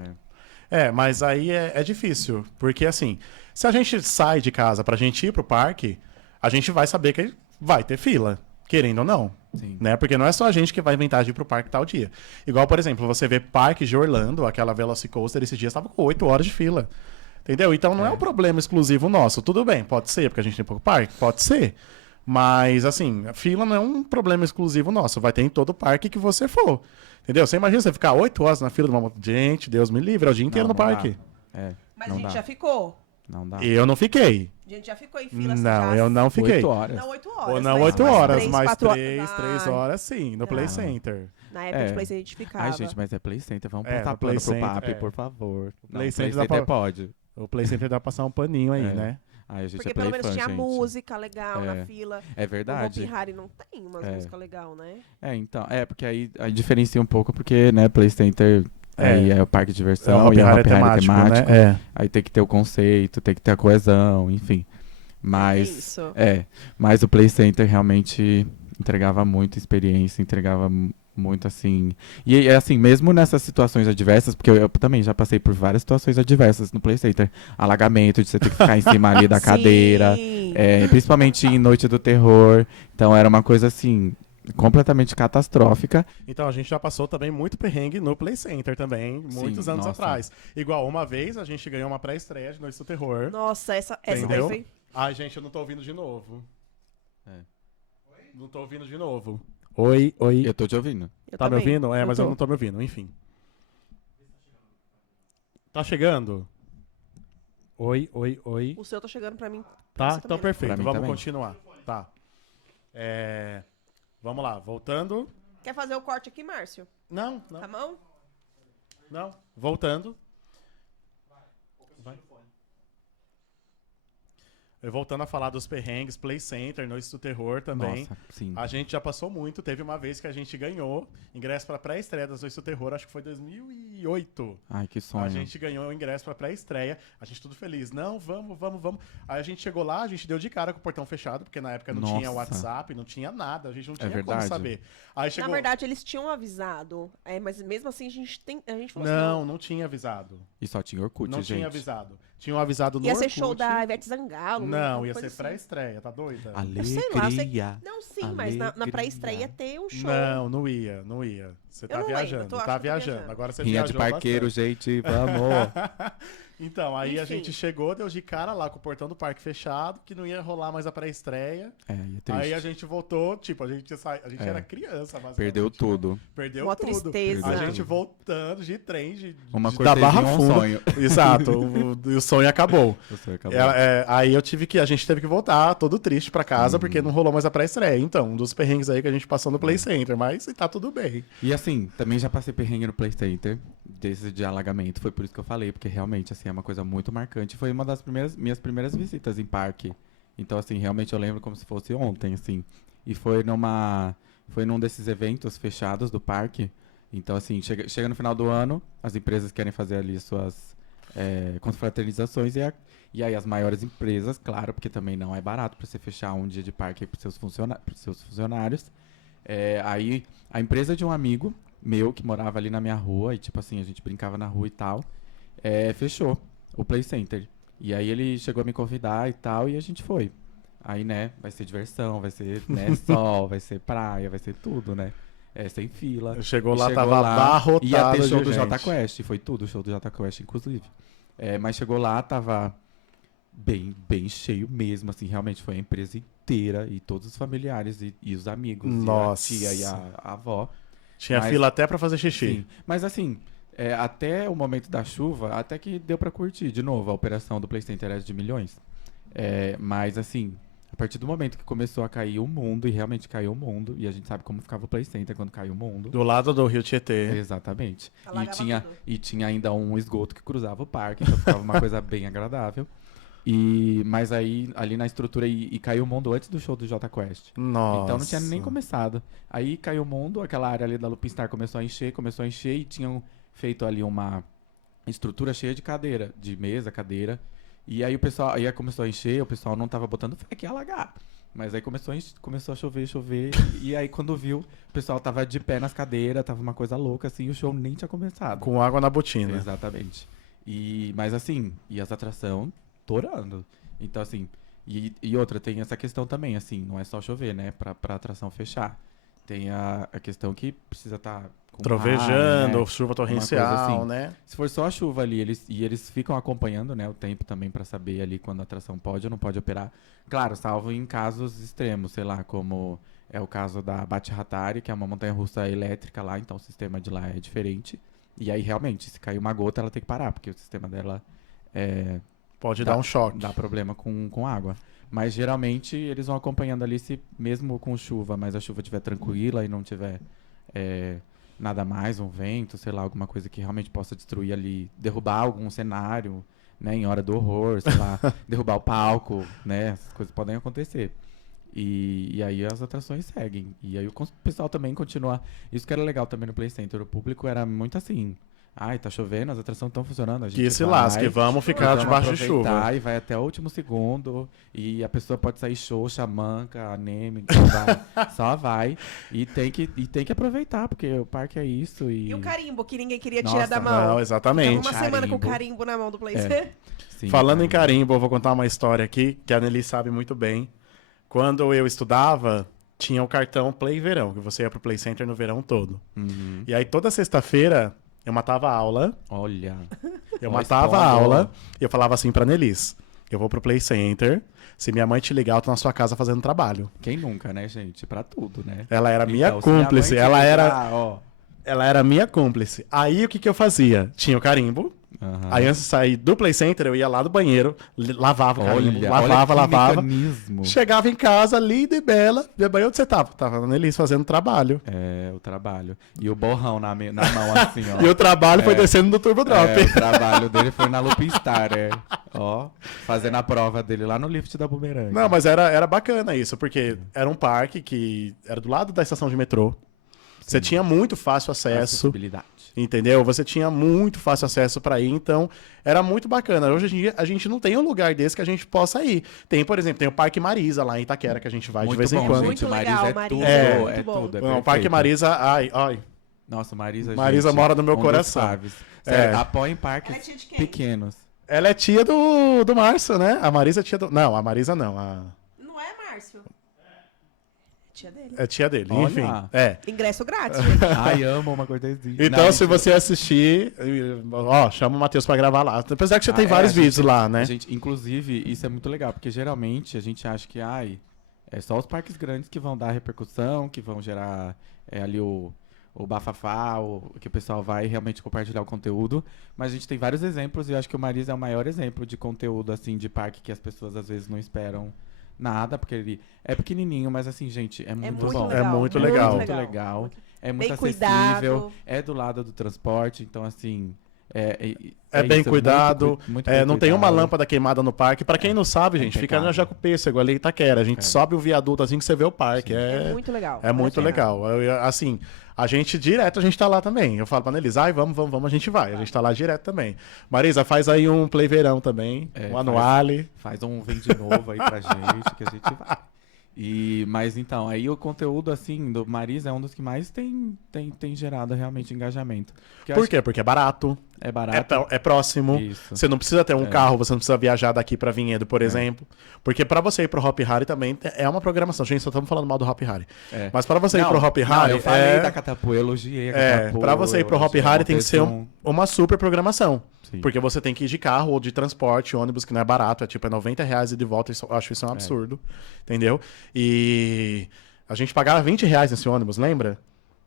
Mas aí é difícil. Porque assim, se a gente sai de casa pra gente ir pro parque, a gente vai saber que vai ter fila. Querendo ou não. Sim. Né? Porque não é só a gente que vai inventar de ir pro parque tal dia. Igual, por exemplo, você vê parques de Orlando, aquela Velocicoaster, esses dias estava com 8 horas de fila. Entendeu? Então não é um problema exclusivo nosso. Tudo bem, pode ser, porque a gente tem pouco parque? Pode ser. Mas, assim, a fila não é um problema exclusivo nosso. Vai ter em todo parque que você for. Entendeu? Você imagina você ficar 8 horas na fila de uma moto. Gente, Deus me livre, é o dia inteiro Não, no não parque. dá. Mas não a gente dá. já ficou. Não dá. Eu não fiquei. A gente já ficou em fila. assim, Não, já... eu não fiquei. 8 horas. Não 8 horas. Ou não mas 8 umas horas, 3, mas 4 3 horas sim, no Play Center. Na época de É. Play Center a gente ficava. Ai, gente, mas é Play Center. Vamos É, passar no Play pano pro Center, PAP, é. por favor. Não, Play Center Play dá Center pra- pode. O Play Center dá pra passar um paninho aí, É. né? Ai, a gente Porque é pelo Play menos fã, tinha gente. música legal na É. fila. É O verdade. Hopi Hari não tem umas É. músicas legais, né? Então, porque aí diferencia um pouco, porque, né, Play Center aí é o parque de diversão Hop e é o Hari Hop Hari temático. né? Aí tem que ter o conceito, tem que ter a coesão, enfim. Mas, Isso. mas o Play Center realmente entregava muita experiência, entregava muito, assim... E, assim, mesmo nessas situações adversas, porque eu também já passei por várias situações adversas no Play Center. Alagamento, de você ter que ficar em cima ali da cadeira. Sim. Principalmente em Noite do Terror. Então era uma coisa, assim, completamente catastrófica. Então a gente já passou também muito perrengue no Play Center também, muitos anos nossa. atrás. Igual uma vez a gente ganhou uma pré-estreia de Noite do Terror. Nossa, essa daí Entendeu? foi... Ai, gente, eu não tô ouvindo de novo. É. Não tô ouvindo de novo. Oi. Eu tô te ouvindo. Eu Tá me também. ouvindo? Mas tô. eu não tô me ouvindo, enfim. Tá chegando? Oi. O seu tá chegando pra mim. Tá? você Então também, né? perfeito, Pra mim vamos também. continuar. Tá. Vamos lá, voltando. Quer fazer o corte aqui, Márcio? Não, Tá bom? não. Voltando. Vai. Eu voltando a falar dos perrengues, Play Center, Noites do Terror também. Nossa, sim. A gente já passou muito. Teve uma vez que a gente ganhou ingresso pra pré-estreia das Noites do Terror, acho que foi 2008. Ai, que sonho. A gente ganhou o ingresso pra pré-estreia, a gente tudo feliz. Não, vamos. Aí a gente chegou lá, a gente deu de cara com o portão fechado, porque na época não tinha Nossa. WhatsApp, não tinha nada, a gente não tinha como verdade. saber. Aí chegou... Na verdade, eles tinham avisado. Mas mesmo assim, a gente falou assim, Não tinha avisado. E só tinha Orkut, Não gente. tinha avisado. Tinham avisado no ia ser Orkut. show da Ivete Sangalo. Não, uma ia coisa ser assim. pré-estreia, tá doida? sei lá, eu sei- Alegria. Não, sim, mas na Alegria. pré-estreia ia ter um show. Não ia. Você Eu tá não lembro, viajando, eu acho tá que eu tô viajando. viajando. Agora você Rinha de viajou parqueiro, bastante. gente, vamos. Então, aí a Enfim. gente chegou, deu de cara lá com o portão do parque fechado, que não ia rolar mais a pré-estreia. Ia triste. Aí a gente voltou, tipo, a gente era criança, basicamente. Perdeu tudo. Perdeu Mó tudo. tristeza. A gente voltando de trem, Uma da cortesia, Barra um Funda. sonho. Exato, o sonho acabou. O sonho acabou. Aí a gente teve que voltar todo triste pra casa, porque não rolou mais a pré-estreia. Então, um dos perrengues aí que a gente passou no Play Center, mas tá tudo bem. E assim, também já passei perrengue no Play Center, desse de alagamento, foi por isso que eu falei, porque realmente, assim, é uma coisa muito marcante. Foi uma das minhas primeiras visitas em parque. Então, assim, realmente eu lembro como se fosse ontem, assim. E foi num desses eventos fechados do parque. Então, assim, chega no final do ano, as empresas querem fazer ali suas confraternizações e aí as maiores empresas, claro, porque também não é barato para você fechar um dia de parque para seus funcionários. Aí a empresa de um amigo meu que morava ali na minha rua, e tipo assim, a gente brincava na rua e tal, fechou o Play Center. E aí ele chegou a me convidar e tal, e a gente foi. Aí, né, vai ser diversão, vai ser, né, sol, vai ser praia, vai ser tudo, né? Sem fila. Chegou lá, tava abarrotado. Ia ter show de do gente. Jota Quest, foi tudo show do Jota Quest, inclusive. Mas chegou lá, tava bem, bem cheio mesmo, assim, realmente foi a empresa inteira e todos os familiares e os amigos, Nossa. e a tia e a avó. Tinha fila até pra fazer xixi. Sim, mas assim, até o momento da chuva, até que deu pra curtir. De novo, a operação do Play Center era de milhões. Mas assim, a partir do momento que começou a cair o mundo, e realmente caiu o mundo, e a gente sabe como ficava o Play Center quando caiu o mundo. Do lado do Rio Tietê. Exatamente. Alagava tudo. E tinha ainda um esgoto que cruzava o parque, então ficava uma coisa bem agradável. Mas aí, ali na estrutura, e caiu o mundo antes do show do Jota Quest. Nossa. Então não tinha nem começado. Aí caiu o mundo, aquela área ali da Lupinstar começou a encher, e tinham feito ali uma estrutura cheia de cadeira, de mesa, cadeira. E aí aí começou a encher, o pessoal não tava botando fé que ia alagar. Mas aí começou a chover, e aí quando viu, o pessoal tava de pé nas cadeiras, tava uma coisa louca, assim, e o show nem tinha começado. Com água na botina. Exatamente. Mas assim, e as atrações torando. Então assim, e outra, tem essa questão também, assim, não é só chover, né, pra atração fechar. Tem a questão que precisa estar com trovejando, raio, né? chuva Uma torrencial, coisa assim. né? Se for só a chuva ali, eles ficam acompanhando, né, o tempo também pra saber ali quando a atração pode ou não pode operar. Claro, salvo em casos extremos, sei lá, como é o caso da Bate Hatari, que é uma montanha-russa elétrica lá, então o sistema de lá é diferente. E aí, realmente, se cair uma gota, ela tem que parar, porque o sistema dela Pode dar um choque. dá problema com água. Mas geralmente eles vão acompanhando ali, se mesmo com chuva, mas a chuva estiver tranquila e não tiver nada mais, um vento, sei lá, alguma coisa que realmente possa destruir ali, derrubar algum cenário, né, em hora do horror, sei lá, derrubar o palco, né, essas coisas podem acontecer. E aí as atrações seguem. E aí o pessoal também continua. Isso que era legal também no Play Center. O público era muito assim. Ai, tá chovendo, as atrações estão funcionando. A gente Que se lasque, vamos ficar debaixo de chuva. E vai até o último segundo. E a pessoa pode sair xoxa, manca, anêmica, só vai. E tem que aproveitar, porque o parque é isso. E o carimbo, que ninguém queria Nossa, tirar da mão. Não, exatamente. Ficava uma semana com o carimbo na mão do Play Center. Sim, Falando em carimbo, eu vou contar uma história aqui que a Nelly sabe muito bem. Quando eu estudava, tinha o cartão Play Verão, que você ia pro Play Center no verão todo. Uhum. E aí toda sexta-feira eu matava a aula. Olha. Eu matava a aula e eu falava assim pra Nelis: eu vou pro Play Center. Se minha mãe te ligar, eu tô na sua casa fazendo trabalho. Quem nunca, né, gente? Pra tudo, né? Ela era minha Então, se minha cúmplice. mãe Ela te era. ligar, ó. Ela era minha cúmplice. Aí o que eu fazia? Tinha o carimbo. Aham. Aí antes de sair do Play Center, eu ia lá do banheiro, lavava o carimbo, Olha lavava. que mecanismo. Chegava em casa, linda e bela. Minha mãe, onde você tava? Tava na Elis fazendo trabalho. O trabalho. E o borrão na mão, assim, ó. E o trabalho foi descendo do Turbo Drop. O trabalho dele foi na Lupinstar, ó, fazendo a prova dele lá no lift da Bumerangue. Não, mas era bacana isso, porque era um parque que era do lado da estação de metrô. Você tinha muito fácil acesso, Acessibilidade. entendeu? Você tinha muito fácil acesso para ir, então era muito bacana. Hoje em dia a gente não tem um lugar desse que a gente possa ir. Tem, por exemplo, tem o Parque Marisa lá em Itaquera, que a gente vai Muito de vez em bom, quando. Muito gente. legal, Marisa Marisa, é tudo, muito bom. tudo. É Não, o Parque perfeito. Marisa, ai. Nossa, Marisa, Marisa gente, mora no meu dos coração. faves. Sério, É. apoiem parques Ela é tia de quem? pequenos. Ela é tia do Márcio, né? A Marisa é tia do... Não, a Marisa não. Não é, Márcio? É tia dele. É tia dele, Olha. enfim. É. Ingresso grátis, gente. Ai, amo uma cortesia. Então, Não, se mentira. você assistir, ó, chama o Matheus pra gravar lá. Apesar que já tem vários a gente- vídeos lá, né? A gente, inclusive, isso é muito legal, porque geralmente a gente acha que é só os parques grandes que vão dar repercussão, que vão gerar ali o bafafá, que o pessoal vai realmente compartilhar o conteúdo. Mas a gente tem vários exemplos e eu acho que o Marisa é o maior exemplo de conteúdo assim de parque que as pessoas às vezes não esperam nada, porque ele é pequenininho, mas assim, gente, é muito muito bom. legal, É muito legal. Muito legal. É muito Bem acessível. cuidado. É do lado do transporte, então assim, É bem cuidado, muito bem não tem uma cuidado. lâmpada queimada no parque. Pra quem não sabe, gente, fica na impecável. Jacopêssego, ali em Itaquera. A gente sobe o viaduto assim que você vê o parque. É muito legal. É muito legal. Assim, a gente tá lá também. Eu falo pra Nelisa, vamos, a gente vai. A gente tá lá direto também. Marisa, faz aí um play verão também, um anuale. Faz um vem de novo aí pra gente, que a gente vai. Mas então, aí o conteúdo, assim, do Marisa é um dos que mais tem gerado realmente engajamento. Porque eu Por acho quê? Porque é barato. É barato. É próximo. Isso. Você não precisa ter um carro, você não precisa viajar daqui pra Vinhedo, por exemplo. Porque pra você ir pro Hop Hari também é uma programação. Gente, só estamos falando mal do Hop Hari. Mas pra você ir pro Hop Hari... eu falei da Catapu, eu elogiei a Catapu. Pra você ir pro Hop Hari tem que ser uma super programação. Sim. Porque você tem que ir de carro ou de transporte, ônibus, que não é barato. É tipo R$90 e de volta. Eu acho isso um absurdo. Entendeu? E a gente pagava R$20 nesse ônibus, lembra?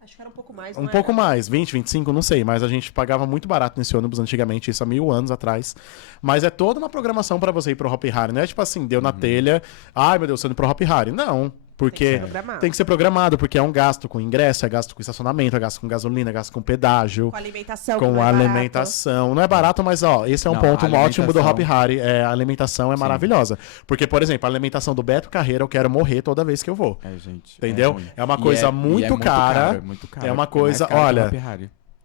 Acho que era um pouco mais, Um pouco mais, 20, 25, não sei, mas a gente pagava muito barato nesse ônibus antigamente, isso há 1000 anos atrás. Mas é toda uma programação pra você ir pro Hop Hari, não é tipo assim, deu na telha, ai meu Deus, você indo pro Hop Hari. Não, porque tem que ser programado, porque é um gasto com ingresso, é gasto com estacionamento, é gasto com gasolina, é gasto com pedágio. Com alimentação. Com alimentação. Não é barato, mas ó, esse é um ponto ótimo do Hop Hari. A alimentação é maravilhosa. Porque, por exemplo, a alimentação do Beto Carreira eu quero morrer toda vez que eu vou. Gente. Entendeu? É uma coisa muito cara. Muito caro. É uma coisa, olha.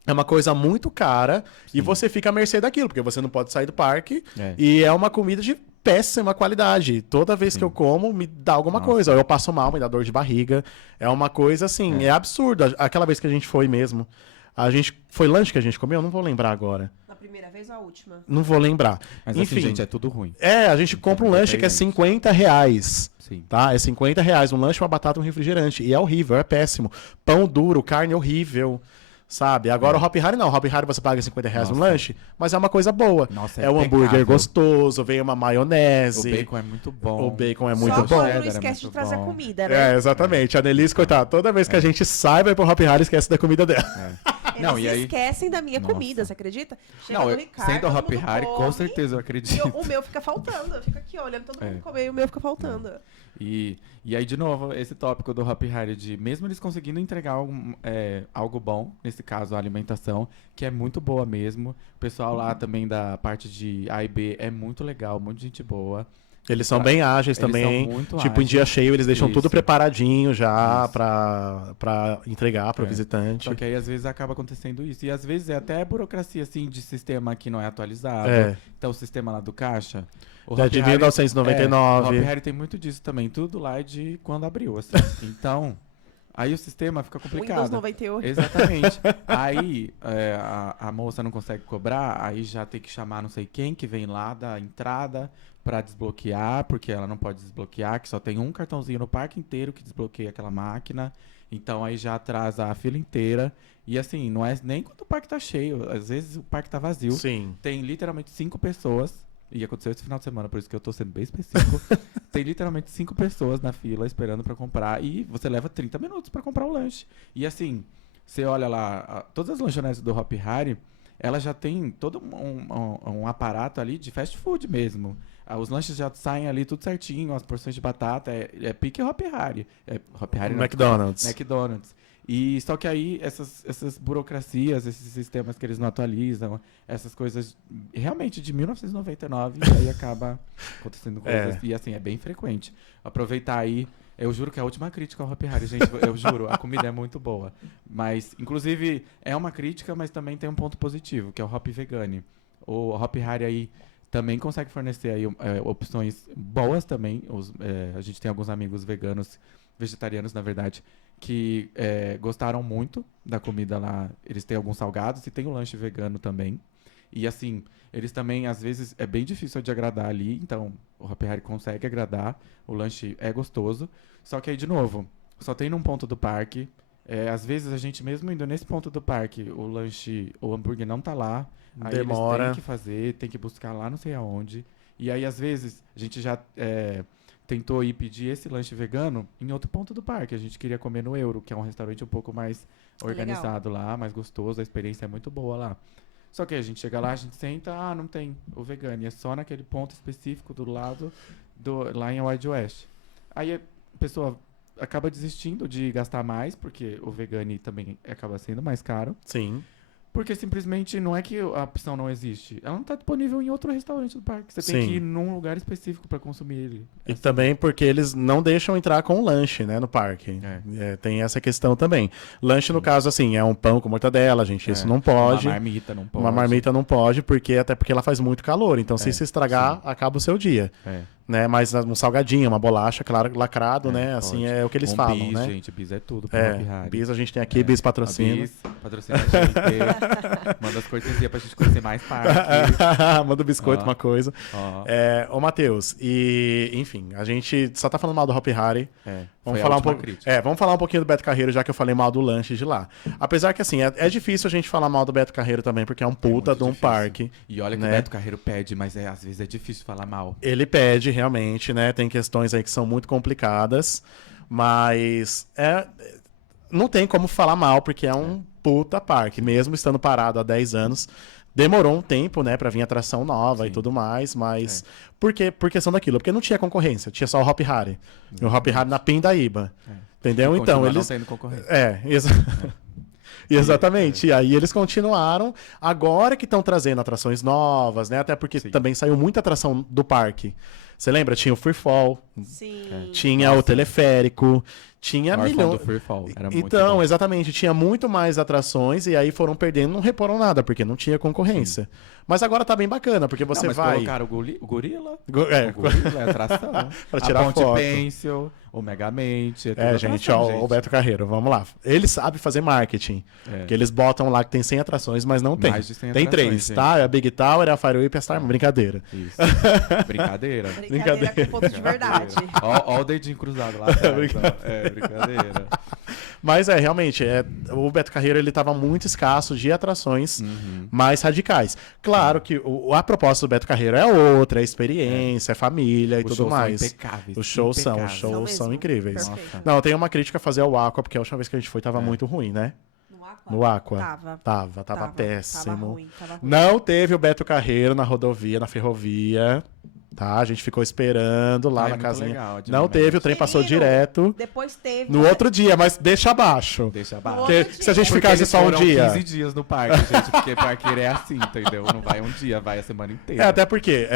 É uma coisa muito cara e você fica à mercê daquilo, porque você não pode sair do parque e é uma comida de péssima qualidade. Toda vez que eu como, me dá alguma coisa. Ou eu passo mal, me dá dor de barriga. É uma coisa assim, é absurdo. Aquela vez que a gente foi mesmo, foi lanche que a gente comeu? Eu não vou lembrar agora. Na primeira vez ou a última? Não vou lembrar. Mas enfim, assim, gente, é tudo ruim. A gente compra um lanche que é R$50. Sim. Tá? É R$50. Um lanche, uma batata, um refrigerante. E é horrível, é péssimo. Pão duro, carne horrível. Sabe? Agora o Hop Hari não. O Hop Hari você paga R$50 no lanche, mas é uma coisa boa. Nossa, é um hambúrguer gostoso, vem uma maionese. O bacon é muito bom. O bacon é muito Só bom. quando não esquece de trazer a comida, né? Exatamente. A Nelise, coitada, toda vez que a gente sai, vai pro Hop Hari, esquece da comida dela. Eles esquecem da minha comida, você acredita? Chega no Ricardo, sendo o Hop Hari, come, com certeza eu acredito. O meu fica faltando. Eu fico aqui olhando todo mundo comer e o meu fica faltando. E aí, de novo, esse tópico do Hop Hari de mesmo eles conseguindo entregar algo bom, nesse caso a alimentação, que é muito boa mesmo. O pessoal lá também da parte de A e B é muito legal, muita gente boa. Eles são bem ágeis também. São muito tipo, em ágeis. dia cheio, eles deixam tudo preparadinho já pra entregar pro visitante. Só que aí, às vezes, acaba acontecendo isso. E, às vezes, é até burocracia, assim, de sistema que não é atualizado. Então, o sistema lá do caixa... É de 1999. O Hop Hari tem muito disso também. Tudo lá é de quando abriu, assim. Então... Aí o sistema fica complicado. Windows 98. Exatamente. Aí a moça não consegue cobrar, aí já tem que chamar não sei quem que vem lá da entrada para desbloquear, porque ela não pode desbloquear, que só tem um cartãozinho no parque inteiro que desbloqueia aquela máquina. Então aí já atrasa a fila inteira. E assim, não é nem quando o parque tá cheio. Às vezes o parque tá vazio. Sim. Tem literalmente 5 pessoas. E aconteceu esse final de semana, por isso que eu tô sendo bem específico. Tem literalmente 5 pessoas na fila esperando pra comprar. E você leva 30 minutos pra comprar o lanche. E assim, você olha lá, todas as lanchonetes do Hop Hari, ela já tem todo um aparato ali de fast food mesmo. Os lanches já saem ali tudo certinho, as porções de batata. É pique Hop Hari. Hop Hari não, McDonald's. E só que aí essas burocracias, esses sistemas que eles não atualizam, essas coisas realmente de 1999, aí acaba acontecendo coisas. E assim, é bem frequente. Aproveitar aí, eu juro que é a última crítica ao Hop Hari, gente, eu juro, a comida é muito boa. Mas, inclusive, é uma crítica, mas também tem um ponto positivo, que é o Hop Vegani. O Hop Hari aí também consegue fornecer aí, opções boas também. A gente tem alguns amigos vegetarianos, na verdade, que gostaram muito da comida lá. Eles têm alguns salgados e tem o lanche vegano também. E assim, eles também, às vezes, é bem difícil de agradar ali. Então, o Hop Hari consegue agradar. O lanche é gostoso. Só que aí, de novo, só tem num ponto do parque. Às vezes, a gente mesmo indo nesse ponto do parque, o hambúrguer não tá lá. Aí demora. Eles têm que fazer, tem que buscar lá não sei aonde. E aí, às vezes, a gente já... tentou ir pedir esse lanche vegano em outro ponto do parque. A gente queria comer no Euro, que é um restaurante um pouco mais organizado lá, mais gostoso, a experiência é muito boa lá. Só que a gente chega lá, a gente senta, não tem o vegano, é só naquele ponto específico do lado, lá em Wide West. Aí a pessoa acaba desistindo de gastar mais, porque o vegano também acaba sendo mais caro. Sim. Porque simplesmente não é que a opção não existe. Ela não tá disponível em outro restaurante do parque. Você tem Sim. que ir num lugar específico pra consumir ele. E também porque eles não deixam entrar com lanche, né, no parque. Tem essa questão também. Lanche, no caso, assim, é um pão com mortadela, gente. Isso não pode. Uma marmita não pode. Uma marmita não pode, até porque ela faz muito calor. Então, se estragar, acaba o seu dia. Né? Mas um salgadinho, uma bolacha, claro, lacrado, né? Assim, é o que eles falam, bis, né? gente, bis é tudo. É, bis a gente tem aqui, bis patrocina. Patrocina a gente. Manda as cortesias pra gente conhecer mais parque. Manda um biscoito, uma coisa. Ô, Matheus, enfim, a gente só tá falando mal do Hop Hari. Vamos falar um pouquinho do Beto Carreiro, já que eu falei mal do lanche de lá. Apesar que, assim, é difícil a gente falar mal do Beto Carreiro também, porque é um puta de um parque. E olha que o Beto Carreiro pede, mas às vezes é difícil falar mal. Ele pede, realmente, né? Tem questões aí que são muito complicadas, mas não tem como falar mal, porque é um puta parque. Mesmo estando parado há 10 anos, demorou um tempo, né, pra vir atração nova e tudo mais, mas por questão daquilo? Porque não tinha concorrência, tinha só o Hop Hari. E o Hop Hari na Pindaíba. Entendeu? Então, eles... não tendo concorrência. Exatamente. E aí eles continuaram. Agora que estão trazendo atrações novas, né? Até porque também saiu muita atração do parque. Você lembra? Tinha o Free Fall. Sim. Tinha o teleférico. Tinha milhões. Então, bom. Exatamente. Tinha muito mais atrações e aí foram perdendo, não reparam nada, porque não tinha concorrência. Sim. Mas agora tá bem bacana, porque você vai... colocaram o gorila. O gorila é atração. Pra tirar Ponte foto. Pencil, o Megamente. Gente, o Beto Carreiro, vamos lá. Ele sabe fazer marketing. Porque eles botam lá que tem 100 atrações, mas não tem. Mais de 100 tem atrações, 3, gente. tá? É a Big Tower, a Firewhip e a Star. Brincadeira. Isso. Brincadeira. Brincadeira com ponto de verdade. Ó o dedinho cruzado lá atrás. Brincadeira. Mas realmente, o Beto Carreiro ele tava muito escasso de atrações mais radicais. Claro que a proposta do Beto Carreiro é outra, é experiência, é família e tudo mais. Os shows são incríveis. Perfeito. Não, tem uma crítica a fazer ao Aqua, porque a última vez que a gente foi tava muito ruim, né? No Aqua? Tava péssimo. Tava ruim. Não teve o Beto Carreiro na rodovia, na ferrovia. Tá, a gente ficou esperando lá na casinha. Legal, não teve, o trem passou direto. Depois teve. No outro dia, mas deixa abaixo. Porque se a gente ficasse só um dia. 15 dias no parque, gente, porque parqueiro é assim, entendeu? Não vai um dia, vai a semana inteira. Até porque,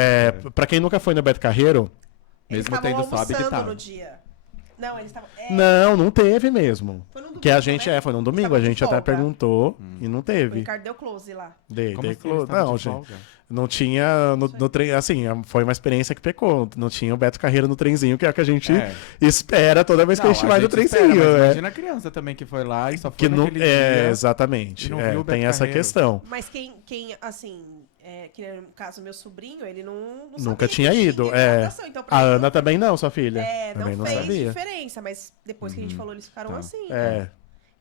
pra quem nunca foi no Beto Carreiro, mesmo tendo só habilitado. No dia. Não, eles estavam. Não teve mesmo. Foi num domingo, que a gente foi num domingo, a gente até perguntou e não teve. O Ricardo deu close lá. Dei close. Não, gente. Não tinha no trem, assim, foi uma experiência que pecou. Não tinha o Beto Carreiro no trenzinho, que é o que a gente espera toda vez que a gente vai no trenzinho. Imagina a criança também que foi lá e só foi naquele dia. Exatamente. Tem essa Carreiro. questão. Mas quem assim, que no caso meu sobrinho, ele não nunca tinha ido. Então, a Ana também não, sua filha. Também não fez sabia. diferença, mas depois que a gente falou, eles ficaram assim.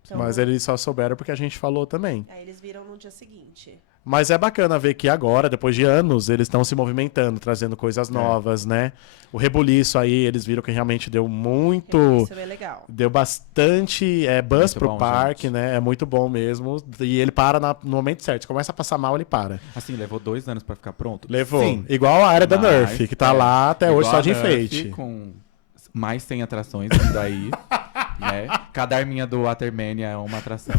Então, mas eles só souberam porque a gente falou também. Aí eles viram no dia seguinte. Mas é bacana ver que agora, depois de anos, eles estão se movimentando, trazendo coisas novas, né? O Rebuliço aí, eles viram que realmente deu muito... Isso é legal. Deu bastante buzz pro parque, gente. né? É muito bom mesmo. E ele para no momento certo. Se começa a passar mal, ele para. Assim, levou 2 anos pra ficar pronto? Levou. Sim. Igual a área da Nerf, que tá lá até hoje só de enfeite. Com mais 100 atrações vindo aí. Né? Cada arminha do Watermania é uma atração.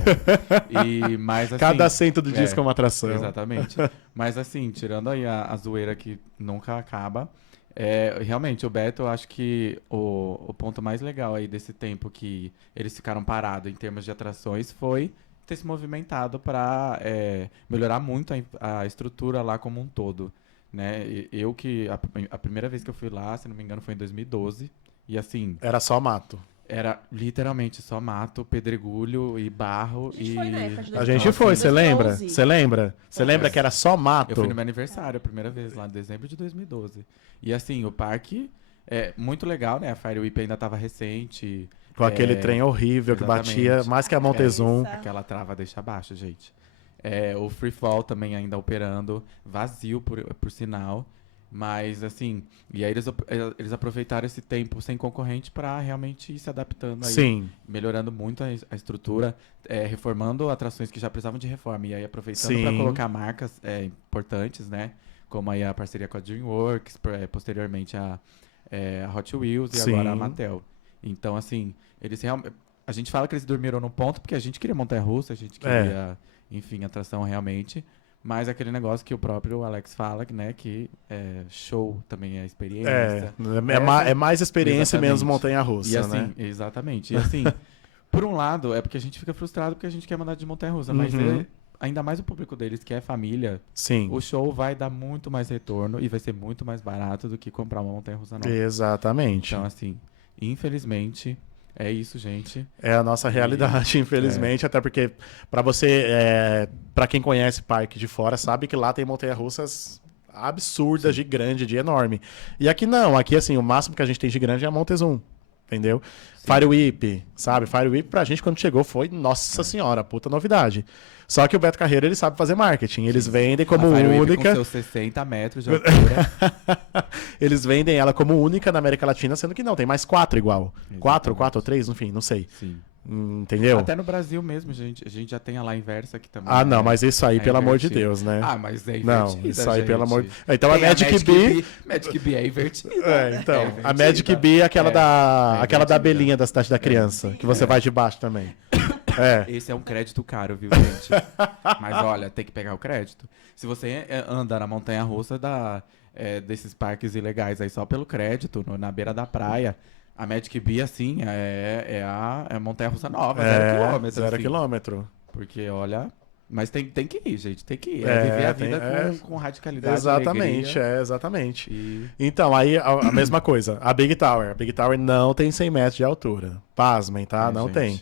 Mas, assim, cada assento do disco é uma atração. Exatamente. Mas assim, tirando aí a zoeira que nunca acaba, realmente o Beto, eu acho que o ponto mais legal aí desse tempo que eles ficaram parados em termos de atrações foi ter se movimentado para melhorar muito a estrutura lá como um todo. Né? A primeira vez que eu fui lá, se não me engano, foi em 2012. E assim... Era só mato. Era literalmente só mato, pedregulho e barro. A gente foi, você lembra? Você lembra? Você lembra que era só mato? Eu fui no meu aniversário, a primeira vez, lá em dezembro de 2012. E assim, o parque é muito legal, né? A Firewhip ainda estava recente. Com aquele trem horrível que batia mais que a Montezum. Aquela trava deixa abaixo, gente. O Free Fall também ainda operando, vazio por sinal. Mas, assim, e aí eles aproveitaram esse tempo sem concorrente para realmente ir se adaptando aí. Sim. Melhorando muito a estrutura, reformando atrações que já precisavam de reforma. E aí aproveitando para colocar marcas importantes, né? Como aí a parceria com a DreamWorks, posteriormente a Hot Wheels e agora a Mattel. Então, assim, eles realmente... A gente fala que eles dormiram no ponto porque a gente queria montanha-russa, a gente queria enfim, atração realmente. Mas aquele negócio que o próprio Alex fala, né? Que show também é experiência. É mais experiência e menos Exatamente. montanha-russa, E assim, né? exatamente. E assim, por um lado, é porque a gente fica frustrado porque a gente quer mandar de montanha-russa. Mas ainda mais o público deles, que é família, Sim. o show vai dar muito mais retorno e vai ser muito mais barato do que comprar uma montanha-russa nova. Exatamente. Então, assim, infelizmente, é isso, gente. É a nossa realidade, infelizmente, até porque para quem conhece parque de fora, sabe que lá tem montanha-russas absurdas, de grande, de enorme. E aqui não, aqui assim, o máximo que a gente tem de grande é a Montezum, entendeu? Fire Whip, sabe? Fire Whip pra gente quando chegou foi, nossa senhora, puta novidade. Só que o Beto Carreiro, ele sabe fazer marketing, eles vendem como A Fire Whip única... com seus 60 metros de altura. Eles vendem ela como única na América Latina, sendo que não, tem mais 4 igual. Exatamente. 4 ou 3, enfim, não sei. Sim. Entendeu? Até no Brasil mesmo, a gente já tem a lá inversa aqui também. Ah, não, mas isso aí, É pelo amor de invertido. Deus, né? Ah, mas é Não, invertida, isso aí, gente. pelo amor de... Então a Tem Magic Bee... Magic Bee é invertida. Então, É a invertida. Magic Bee é aquela É aquela da invertida. abelhinha da Cidade da Criança, que você vai de baixo também. É. Esse é um crédito caro, viu, gente? Mas olha, tem que pegar o crédito. Se você anda na montanha-russa desses parques ilegais aí só pelo crédito, na beira da praia, a Magic Bee, assim, é a montanha-russa nova, 0 quilômetro. 0 assim. quilômetro. Porque, olha... Mas tem que ir, gente, tem que ir. É, Viver a vida tem- com radicalidade, Exatamente, alegria. exatamente. E... Então, aí a mesma coisa. A Big Tower. A Big Tower não tem 100 metros de altura. Pasmem, tá? Não gente. tem.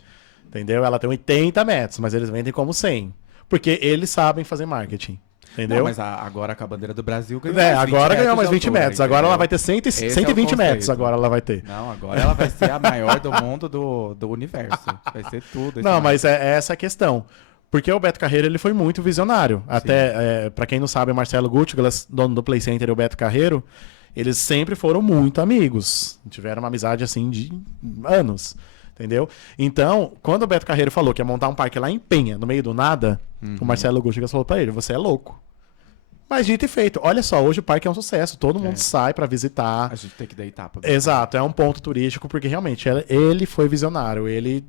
Entendeu? Ela tem 80 metros, mas eles vendem como 100. Porque eles sabem fazer marketing. Entendeu? Não, mas agora com a bandeira do Brasil ganhou Agora ganhou mais de 20 altura, metros. Agora entendeu? ela vai ter Esse é o 120 metros. conceito. Agora ela vai ter. Não, agora ela vai ser a maior do mundo do universo. Vai ser tudo. esse Não, mar. mas é essa a questão. Porque o Beto Carreiro, ele foi muito visionário. Até, pra quem não sabe, o Marcelo Gutglas, dono do Play Center, e o Beto Carreiro, eles sempre foram muito amigos. Tiveram uma amizade, assim, de anos. Entendeu? Então, quando o Beto Carreiro falou que ia montar um parque lá em Penha, no meio do nada, o Marcelo Gutglas falou pra ele, você é louco. Mas dito e feito. Olha só, hoje o parque é um sucesso. Todo mundo sai pra visitar. A gente tem que dar etapa. Exato, é um ponto turístico, porque realmente ele foi visionário. Ele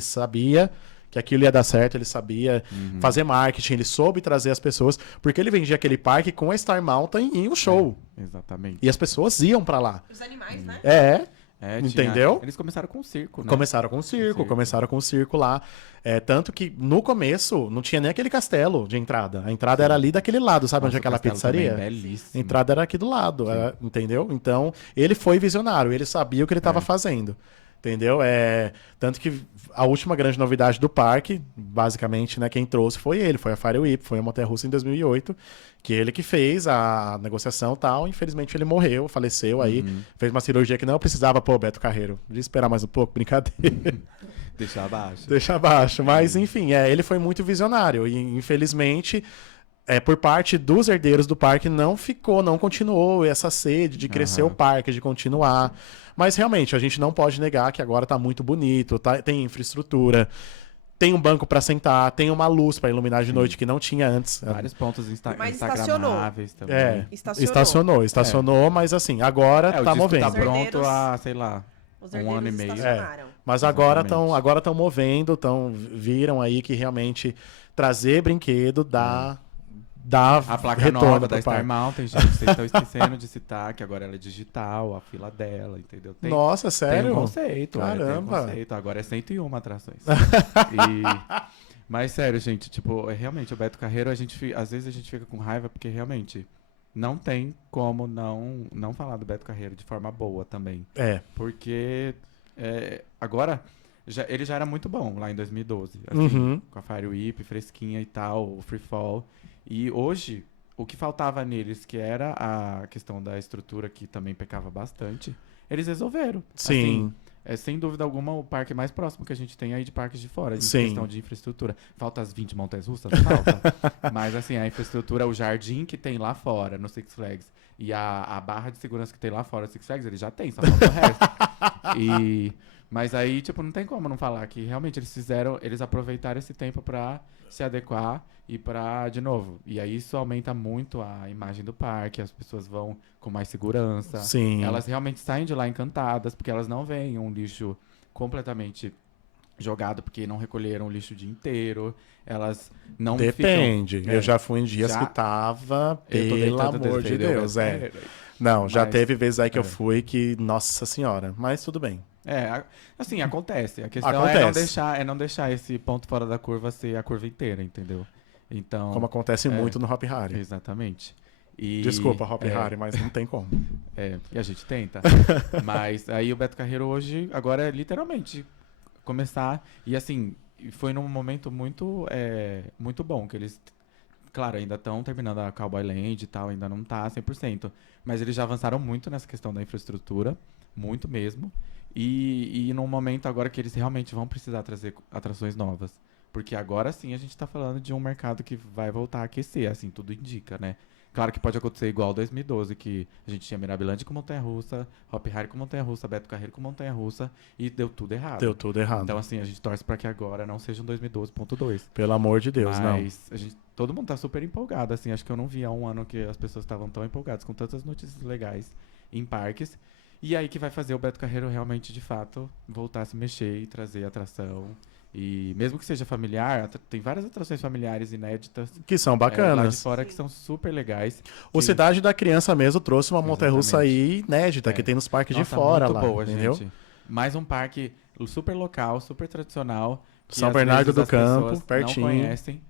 sabia que aquilo ia dar certo, ele sabia fazer marketing, ele soube trazer as pessoas, porque ele vendia aquele parque com a Star Mountain e o show. Exatamente. E as pessoas iam pra lá. Os animais, né? Entendeu? Eles começaram com o circo, né? Começaram com o circo lá. Tanto que no começo não tinha nem aquele castelo de entrada. A entrada era ali daquele lado, sabe onde é aquela pizzaria? Belíssimo. A entrada era aqui do lado, entendeu? Então, ele foi visionário, ele sabia o que ele estava fazendo. Entendeu? Tanto que a última grande novidade do parque, basicamente, né, quem trouxe foi ele, foi a Fire Whip, foi a montanha-russa em 2008, que ele que fez a negociação e tal. Infelizmente ele morreu, faleceu aí, fez uma cirurgia que não precisava, pô, Beto Carreiro, de esperar mais um pouco, brincadeira. Deixa abaixo. Deixa abaixo. Mas, enfim, ele foi muito visionário e, infelizmente... por parte dos herdeiros do parque não continuou essa sede de crescer o parque, de continuar. Mas realmente, a gente não pode negar que agora tá muito bonito, tem infraestrutura, tem um banco para sentar, tem uma luz para iluminar de noite que não tinha antes. Vários pontos Mas instagramáveis também. Estacionou, mas assim, agora O tá disco movendo. tá pronto herdeiros- há, sei lá, Os um ano e meio. estacionaram. Mas Exatamente. agora estão movendo, viram aí que realmente trazer brinquedo dá A placa retorno nova pro da Star parque. Mountain, gente, vocês estão esquecendo de citar que agora ela é digital, a fila dela, entendeu? Nossa, sério? Tem um conceito. Caramba. Tem um conceito. Agora é 101 atrações. Mas sério, gente, tipo, realmente, o Beto Carreiro, às vezes a gente fica com raiva porque realmente não tem como não falar do Beto Carreiro de forma boa também. Porque agora... ele já era muito bom lá em 2012, assim, com a Fire Whip, fresquinha e tal, o Free Fall. E hoje, o que faltava neles, que era a questão da estrutura, que também pecava bastante, eles resolveram. Sim. Assim, sem dúvida alguma, o parque mais próximo que a gente tem aí de parques de fora, de Sim. questão de infraestrutura. Falta as 20 montanhas russas? Falta. Mas assim, a infraestrutura, o jardim que tem lá fora, no Six Flags, e a barra de segurança que tem lá fora no Six Flags, ele já tem, só falta o resto. Mas aí, tipo, não tem como não falar que realmente eles aproveitaram esse tempo pra se adequar e pra, de novo, e aí isso aumenta muito a imagem do parque, as pessoas vão com mais segurança. Sim. Elas realmente saem de lá encantadas, porque elas não veem um lixo completamente jogado porque não recolheram o lixo o dia inteiro. Elas não Depende. ficam... Eu já fui em dias já- que tava, Eu tô pelo deitando amor de defender o Deus, Beto Carreiro. Não, já Mas- teve vezes aí que eu é. fui que, nossa senhora, mas tudo bem. Assim, acontece. A questão Acontece. é não deixar esse ponto fora da curva ser a curva inteira, entendeu? Então, Como acontece muito no Hop Hari. exatamente. E, Desculpa, Hop Hari, mas não tem como. E a gente tenta. Mas aí o Beto Carreiro hoje, agora é literalmente começar. E assim, foi num momento muito bom, que eles, claro, ainda estão terminando a Cowboy Land e tal, ainda não tá 100%. Mas eles já avançaram muito nessa questão da infraestrutura, muito mesmo. E num momento agora que eles realmente vão precisar trazer atrações novas. Porque agora sim a gente tá falando de um mercado que vai voltar a aquecer, assim, tudo indica, né? Claro que pode acontecer igual 2012, que a gente tinha Mirabilândia com montanha-russa, Hop Hari com montanha-russa, Beto Carreiro com montanha-russa, e deu tudo errado. Deu tudo errado. Então, assim, a gente torce pra que agora não seja um 2012.2. Pelo amor de Deus, não. Mas todo mundo tá super empolgado, assim. Acho que eu não vi há um ano que as pessoas estavam tão empolgadas com tantas notícias legais em parques. E aí que vai fazer o Beto Carreiro realmente, de fato, voltar a se mexer e trazer atração. E mesmo que seja familiar, tem várias atrações familiares inéditas Que são lá de bacanas. fora que são super legais. O que- Cidade da Criança mesmo trouxe uma montanha-russa aí inédita, É. que tem nos parques Nossa, de fora muito lá, boa, entendeu? gente. Mais um parque super local, super tradicional. Que São às Bernardo vezes do as Campo, pessoas pertinho. não conhecem,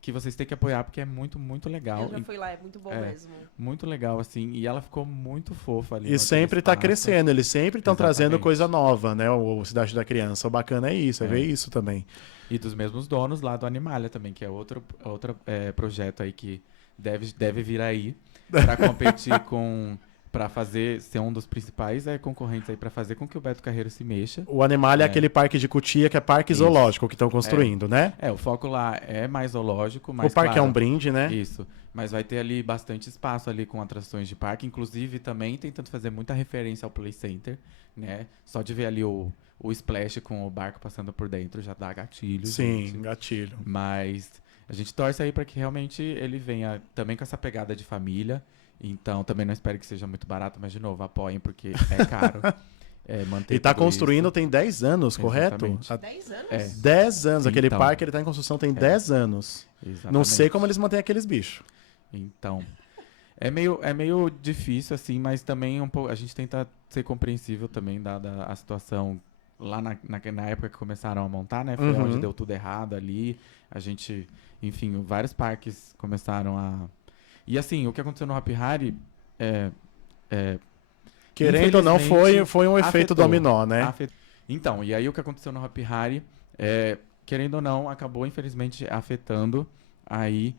que vocês têm que apoiar porque é muito, muito legal. Eu já E fui lá, é muito bom É. mesmo. muito legal, assim. E ela ficou muito fofa ali. E sempre tá crescendo, eles sempre estão trazendo Exatamente. coisa nova, né? O Cidade da Criança. O bacana é isso, é ver isso também. E dos mesmos donos lá do Animalia também, que é outro projeto aí que deve vir aí pra competir pra ser um dos principais concorrentes aí pra fazer com que o Beto Carreiro se mexa. O Animalia é aquele parque de Cotia que é parque Isso. zoológico que estão construindo, né? O foco lá é mais zoológico, mas O parque claro, é um brinde, né? Isso. Mas vai ter ali bastante espaço ali com atrações de parque, inclusive também tentando fazer muita referência ao Play Center, né? Só de ver ali o splash com o barco passando por dentro já dá gatilho. Sim, gente. gatilho. Mas a gente torce aí para que realmente ele venha também com essa pegada de família. Então também não espero que seja muito barato, mas de novo, apoiem porque é caro. Manter E tá tudo construindo isso. tem 10 anos, correto? Exatamente. 10 anos? 10 anos. Aquele Então. parque ele tá em construção tem 10 anos. Exatamente. Não sei como eles mantêm aqueles bichos. Então, é meio difícil, assim, mas também a gente tenta ser compreensível também, dada a situação lá na época que começaram a montar, né? Foi Uhum. onde deu tudo errado ali. A gente, enfim, vários parques começaram a... E assim, o que aconteceu no Hop Hari Querendo ou não, infelizmente, foi um efeito afetou. dominó, né? Então, e aí o que aconteceu no Hop Hari, querendo ou não, acabou infelizmente afetando aí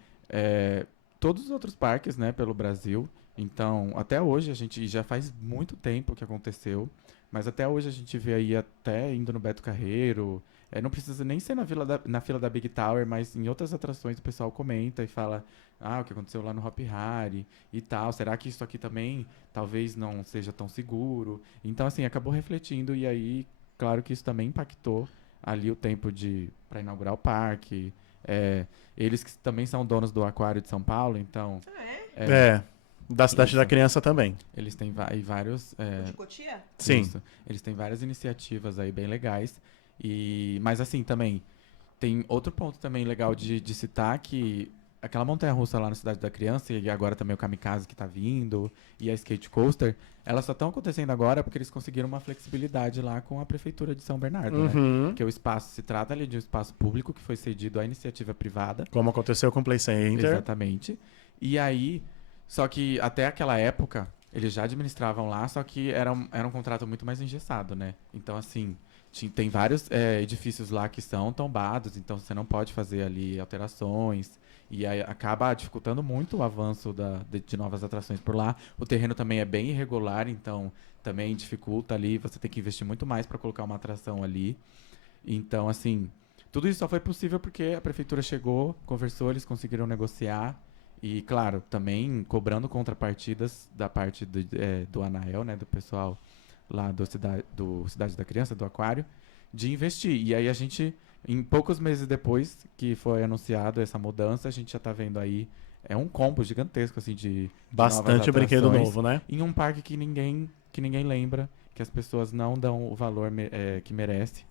todos os outros parques, né, pelo Brasil. Então, até hoje, a gente já faz muito tempo que aconteceu, mas até hoje a gente vê aí até indo no Beto Carreiro, não precisa nem ser na fila da Big Tower, mas em outras atrações o pessoal comenta e fala, o que aconteceu lá no Hop Hari e tal, será que isso aqui também talvez não seja tão seguro? Então, assim, acabou refletindo e aí, claro que isso também impactou ali o tempo para inaugurar o parque. Eles que também são donos do Aquário de São Paulo, então... Da Cidade Isso. da Criança também. Eles têm vários... O de Cotia? Sim. Isso. Eles têm várias iniciativas aí bem legais. Mas assim, também, tem outro ponto também legal de citar que aquela montanha-russa lá na Cidade da Criança, e agora também o Kamikaze que tá vindo, e a Skate Coaster, elas só estão acontecendo agora porque eles conseguiram uma flexibilidade lá com a Prefeitura de São Bernardo, né? Uhum. Porque o espaço, se trata ali de um espaço público que foi cedido à iniciativa privada. Como aconteceu com o Play Center. Exatamente. E aí, só que até aquela época, eles já administravam lá, só que era um contrato muito mais engessado, né? Então, assim, tem vários edifícios lá que são tombados, então você não pode fazer ali alterações. E aí acaba dificultando muito o avanço de novas atrações por lá. O terreno também é bem irregular, então também dificulta ali. Você tem que investir muito mais para colocar uma atração ali. Então, assim, tudo isso só foi possível porque a prefeitura chegou, conversou, eles conseguiram negociar. E, claro, também cobrando contrapartidas da parte do Anael, né, do pessoal lá do Cidade da Criança, do Aquário, de investir. E aí a gente, em poucos meses depois que foi anunciado essa mudança, a gente já está vendo aí um combo gigantesco, assim, de Bastante novas brinquedo atrações novo, né? em um parque que ninguém lembra, que as pessoas não dão o valor que merece.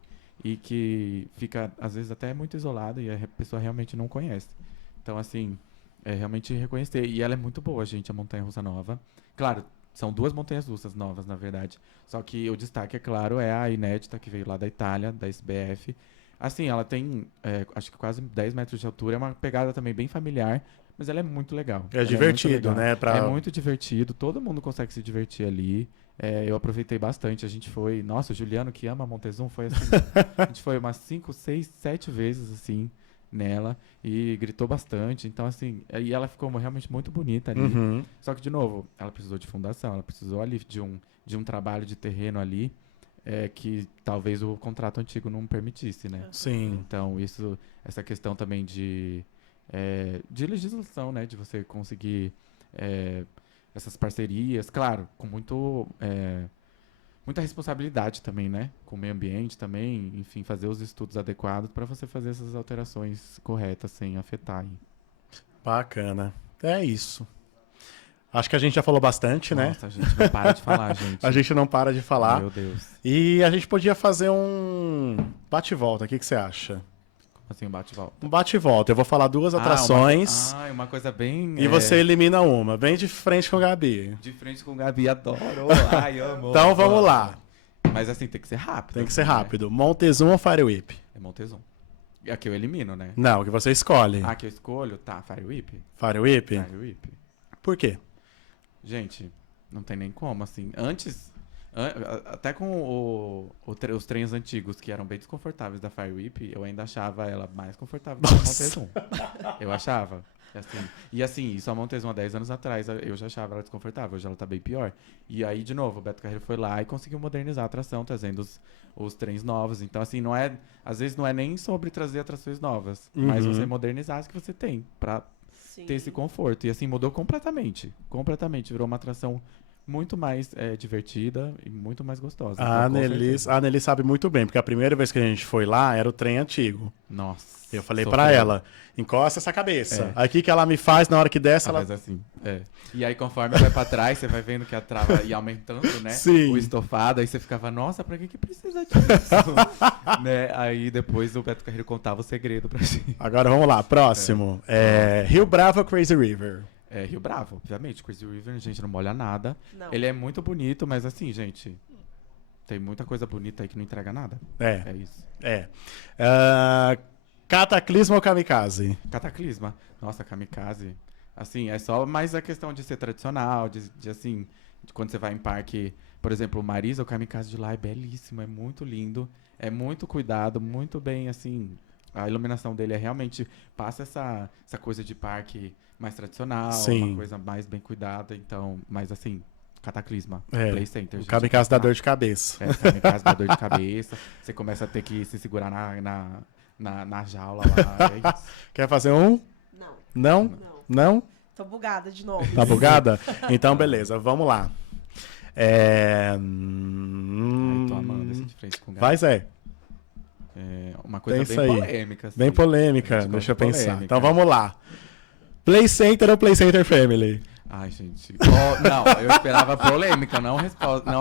e que fica, às vezes, até muito isolada e a pessoa realmente não conhece. Então, assim, é realmente reconhecer. E ela é muito boa, gente, a montanha-russa nova. Claro, são 2 montanhas-russas novas, na verdade. Só que o destaque, é claro, é a inédita, que veio lá da Itália, da SBF. Assim, ela tem, acho que quase 10 metros de altura. É uma pegada também bem familiar, mas ela é muito legal. É Ela divertido, muito legal. né? É muito divertido, todo mundo consegue se divertir ali. Eu aproveitei bastante, a gente foi... Nossa, o Juliano, que ama a Montezum, foi assim... a gente foi umas 5, 6, 7 vezes, assim, nela, e gritou bastante. Então, assim, e ela ficou realmente muito bonita ali. Uhum. Só que, de novo, ela precisou de fundação, ela precisou ali de um trabalho de terreno ali, que talvez o contrato antigo não permitisse, né? Sim. Então, essa questão também de legislação, né? De você conseguir essas parcerias, claro, com muita responsabilidade também, né? Com o meio ambiente também, enfim, fazer os estudos adequados para você fazer essas alterações corretas sem afetar. Bacana. É isso. Acho que a gente já falou bastante, né? Nossa, a gente não para de falar, gente. A gente não para de falar. Meu Deus. E a gente podia fazer um bate-volta. O que você acha? Como assim, um bate-volta? Um bate-volta. Eu vou falar 2 atrações. Uma coisa bem... E você elimina uma. Bem de frente com o Gabi. De frente com o Gabi, adoro. Ai, amo. Então vamos lá. Mas assim, tem que ser rápido. Tem que ser né? rápido. Montezum ou Fire Whip? É Montezum. E aqui eu elimino, né? Não, o que você escolhe. Ah, que eu escolho? Tá, Fire Whip. Fire Whip? Fire Whip. Por quê? Gente, não tem nem como, assim. Antes, até com os trens antigos, que eram bem desconfortáveis da Fire Whip, eu ainda achava ela mais confortável do que a Montezum. Eu achava. E assim, isso a Montezum há 10 anos atrás, eu já achava ela desconfortável. Hoje ela tá bem pior. E aí, de novo, o Beto Carreiro foi lá e conseguiu modernizar a atração, trazendo os trens novos. Então, assim, às vezes não é nem sobre trazer atrações novas, mas você modernizar as que você tem, pra ter esse conforto. E assim, mudou completamente. Completamente. Virou uma atração muito mais divertida e muito mais gostosa. A Anneli sabe muito bem, porque a primeira vez que a gente foi lá era o trem antigo. Nossa. Eu falei pra ela, encosta essa cabeça. Aqui que ela me faz, na hora que desce, ela... Faz assim, E aí, conforme vai pra trás, você vai vendo que a trava ia aumentando, né? Sim. O estofado, aí você ficava, nossa, pra que precisa disso? Né? Aí depois o Beto Carreiro contava o segredo pra gente. Agora vamos lá, próximo. Rio Bravo ou Crazy River? Rio Bravo, obviamente. Crazy River, a gente não molha nada. Não. Ele é muito bonito, mas assim, gente, tem muita coisa bonita aí que não entrega nada. É isso. Cataclisma ou Kamikaze? Cataclisma. Nossa, Kamikaze. Assim, é só mais a questão de ser tradicional, de assim, de quando você vai em parque, por exemplo, o Marisa, o Kamikaze de lá é belíssimo, é muito lindo, é muito cuidado, muito bem, assim, a iluminação dele realmente passa essa coisa de parque mais tradicional, Sim. uma coisa mais bem cuidada, então, mas assim, Cataclisma, Play Center. O Kamikaze dá dor de cabeça. O Kamikaze dá dor de cabeça, você começa a ter que se segurar na jaula lá, é isso. Quer fazer um? Não. Não? Não? Tô bugada de novo. Tá bugada? Então, beleza, vamos lá. Ai, tô amando esse de frente com o gato. Vai, Zé. Uma coisa Pensa bem aí. polêmica. Assim. Bem polêmica, Gente, deixa eu polêmica. pensar. Então vamos lá. Play Center ou Play Center Family? Ai, gente. Não, eu esperava polêmica, não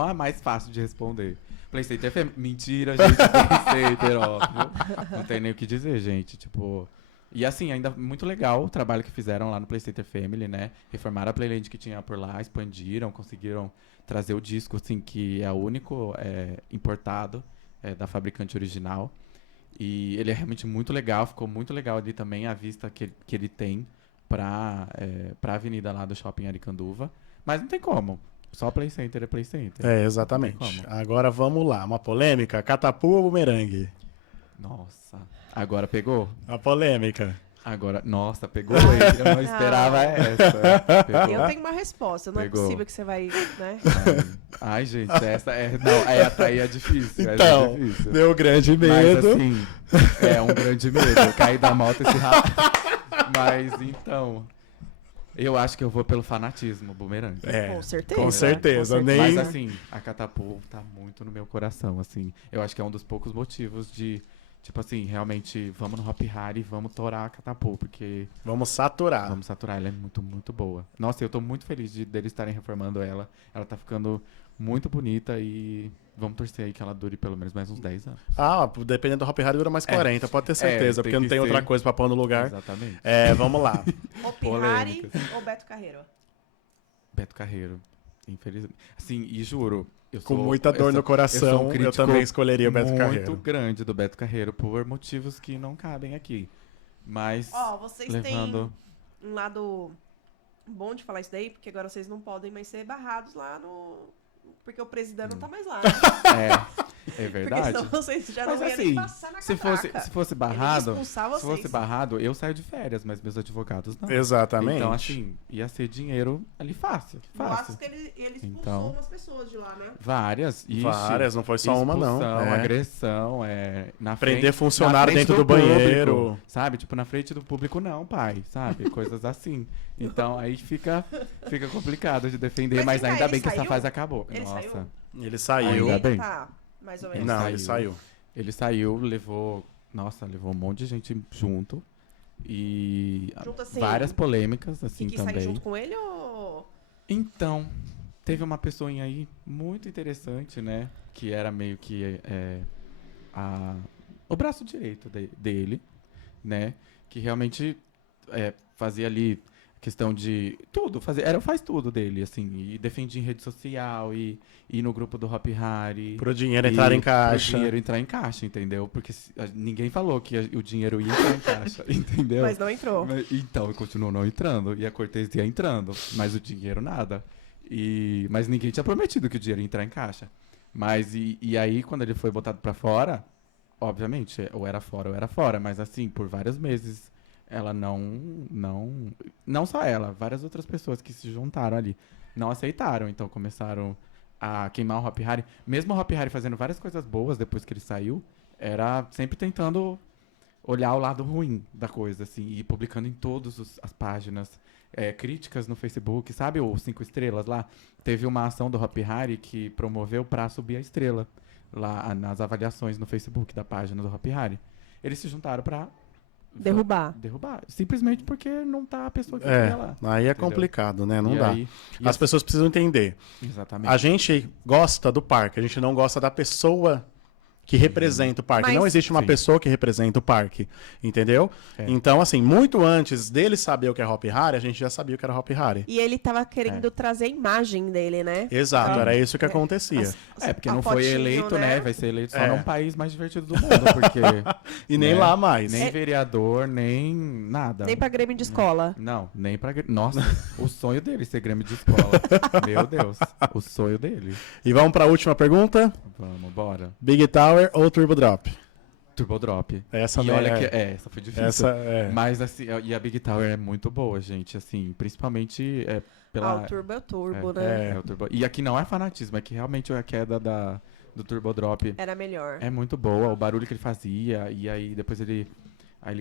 a mais fácil de responder. Play Center Family. Mentira, gente. Play Center, óbvio. Não tem nem o que dizer, gente. Tipo. E assim, ainda muito legal o trabalho que fizeram lá no Play Center Family, né? Reformaram a Playland que tinha por lá, expandiram, conseguiram trazer o disco, assim, que é o único importado da fabricante original. E ele é realmente muito legal, ficou muito legal ali também a vista que ele tem pra avenida lá do Shopping Aricanduva. Mas não tem como. Só Play Center é Play Center. Exatamente. Agora vamos lá. Uma polêmica. Catapu ou bumerangue? Nossa. Agora pegou? A polêmica. Agora, nossa, pegou ele. Eu não esperava essa. Pegou. Eu tenho uma resposta. Não Pegou. é possível que você vai, né? Ai, gente, essa aí é difícil. Então, é difícil. deu grande medo. Mas assim, é um grande medo. Eu caí da moto esse rápido. Mas então, eu acho que eu vou pelo fanatismo, bumerangue. Com certeza. Com certeza. Com certeza. Nem... Mas assim, a Catapu tá muito no meu coração, assim. Eu acho que é um dos poucos motivos de Tipo assim, realmente, vamos no Hop Hari e vamos torar a Catapu, porque Vamos saturar. vamos saturar. Ela é muito, muito boa. Nossa, eu tô muito feliz deles estarem reformando ela. Ela tá ficando muito bonita e vamos torcer aí que ela dure pelo menos mais uns 10 anos. Dependendo do Hop Hari, dura mais 40, pode ter certeza, tem porque não que tem outra ser. coisa pra pôr no lugar. Exatamente. Vamos lá. Hopi Hari Polêmicas. ou Beto Carreiro? Beto Carreiro, infelizmente. Assim, e juro, Com muita dor no coração, eu crítico também escolheria o Beto muito Carreiro. grande do Beto Carreiro, por motivos que não cabem aqui. Mas, Ó, vocês levando... têm um lado bom de falar isso daí, porque agora vocês não podem mais ser barrados lá no... Porque o presidente não tá mais lá, né? É verdade. Porque senão vocês já Mas não iam assim, nem passar na Se fosse barrado, Ele ia expulsar se fosse vocês. barrado, eu saio de férias, mas meus advogados não. Exatamente. Então, assim, ia ser dinheiro ali fácil. Boatos que ele expulsou Então, umas pessoas de lá, né? Várias. Ixi, Várias, não foi só uma, não. expulsão, É. agressão, na Prender frente, funcionário na frente dentro do público, banheiro. sabe? Tipo, na frente do público não, pai, sabe? Coisas assim. Então, aí fica complicado de defender, mas Mas ainda ele bem que essa saiu? fase acabou. Ele Nossa. saiu? Ele saiu. Ainda Ele bem. tá, mais ou menos. Não, ele saiu. Ele saiu, levou um monte de gente junto. E Junto assim, várias polêmicas, assim, E que sair também. junto com ele ou... Então, teve uma pessoinha aí muito interessante, né? Que era meio que o braço direito dele, né? Que realmente fazia ali questão de tudo, faz tudo dele, assim, e defendia em rede social, e no grupo do Hop Hari. Pro dinheiro entrar em caixa. Pro dinheiro entrar em caixa, entendeu? Porque ninguém falou que o dinheiro ia entrar em caixa, entendeu? Mas não entrou. Então, continuou não entrando, e a cortesia entrando, mas o dinheiro nada. Mas ninguém tinha prometido que o dinheiro ia entrar em caixa. Mas, e aí, quando ele foi botado pra fora, obviamente, ou era fora, mas assim, por vários meses, ela não só ela, várias outras pessoas que se juntaram ali, não aceitaram, então começaram a queimar o Hop Hari. Mesmo o Hop Hari fazendo várias coisas boas depois que ele saiu, era sempre tentando olhar o lado ruim da coisa, assim, e publicando em todas as páginas, críticas no Facebook, sabe o 5 estrelas lá? Teve uma ação do Hop Hari que promoveu pra subir a estrela lá nas avaliações no Facebook da página do Hop Hari. Eles se juntaram pra Derrubar. simplesmente porque não tá a pessoa que queria lá. Aí é Entendeu? complicado, né? Não E dá. aí- As pessoas precisam entender. Exatamente. A gente gosta do parque, a gente não gosta da pessoa que representa o parque. Mas- Não existe uma Sim. pessoa que representa o parque, entendeu? É. Então, assim, muito antes dele saber o que é Hop Hari, a gente já sabia o que era Hop Hari. E ele tava querendo trazer a imagem dele, né? Exato, era isso que É. acontecia. Porque A não foi fotinho, eleito, né? Vai ser eleito só É. num país mais divertido do mundo, porque E nem né? lá mais. nem vereador, nem nada. Nem pra Grêmio de escola. Não, nem pra... Nossa, o sonho dele ser Grêmio de escola. Meu Deus, o sonho dele. E vamos para a última pergunta. Vamos, bora. Big Tower ou Turbo Drop? Turbo Drop. Essa E não olha é- que... essa foi difícil. Essa é... Mas, assim, e a Big Tower é muito boa, gente, assim, principalmente pela... O turbo é o turbo, né? o Turbo... E aqui não é fanatismo, é que realmente a queda do Turbo Drop Era melhor. é muito boa, o barulho que ele fazia, e aí depois ele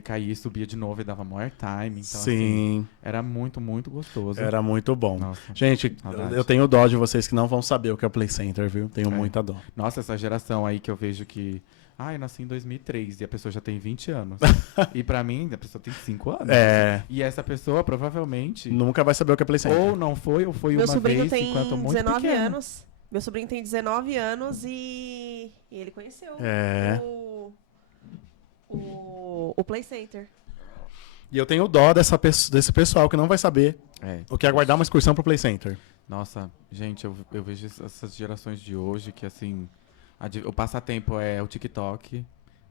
caía e subia de novo e dava maior time, então assim, Sim, era muito, muito gostoso. era muito bom. Nossa. Gente, Saudade. eu tenho dó de vocês que não vão saber o que é o Play Center, viu? Tenho muita dó. Nossa, essa geração aí que eu vejo que... eu nasci em 2003 e a pessoa já tem 20 anos. E pra mim, a pessoa tem 5 anos. É, E essa pessoa provavelmente nunca vai saber o que é Play Center. ou não foi, ou foi Meu uma sobrinho vez tem enquanto muito 19 pequeno. anos. Meu sobrinho tem 19 anos e ele conheceu É. o Play Center. E eu tenho dó desse pessoal que não vai saber É. o que é aguardar uma excursão pro Play Center. Nossa, gente, eu vejo essas gerações de hoje que, assim, o passatempo é o TikTok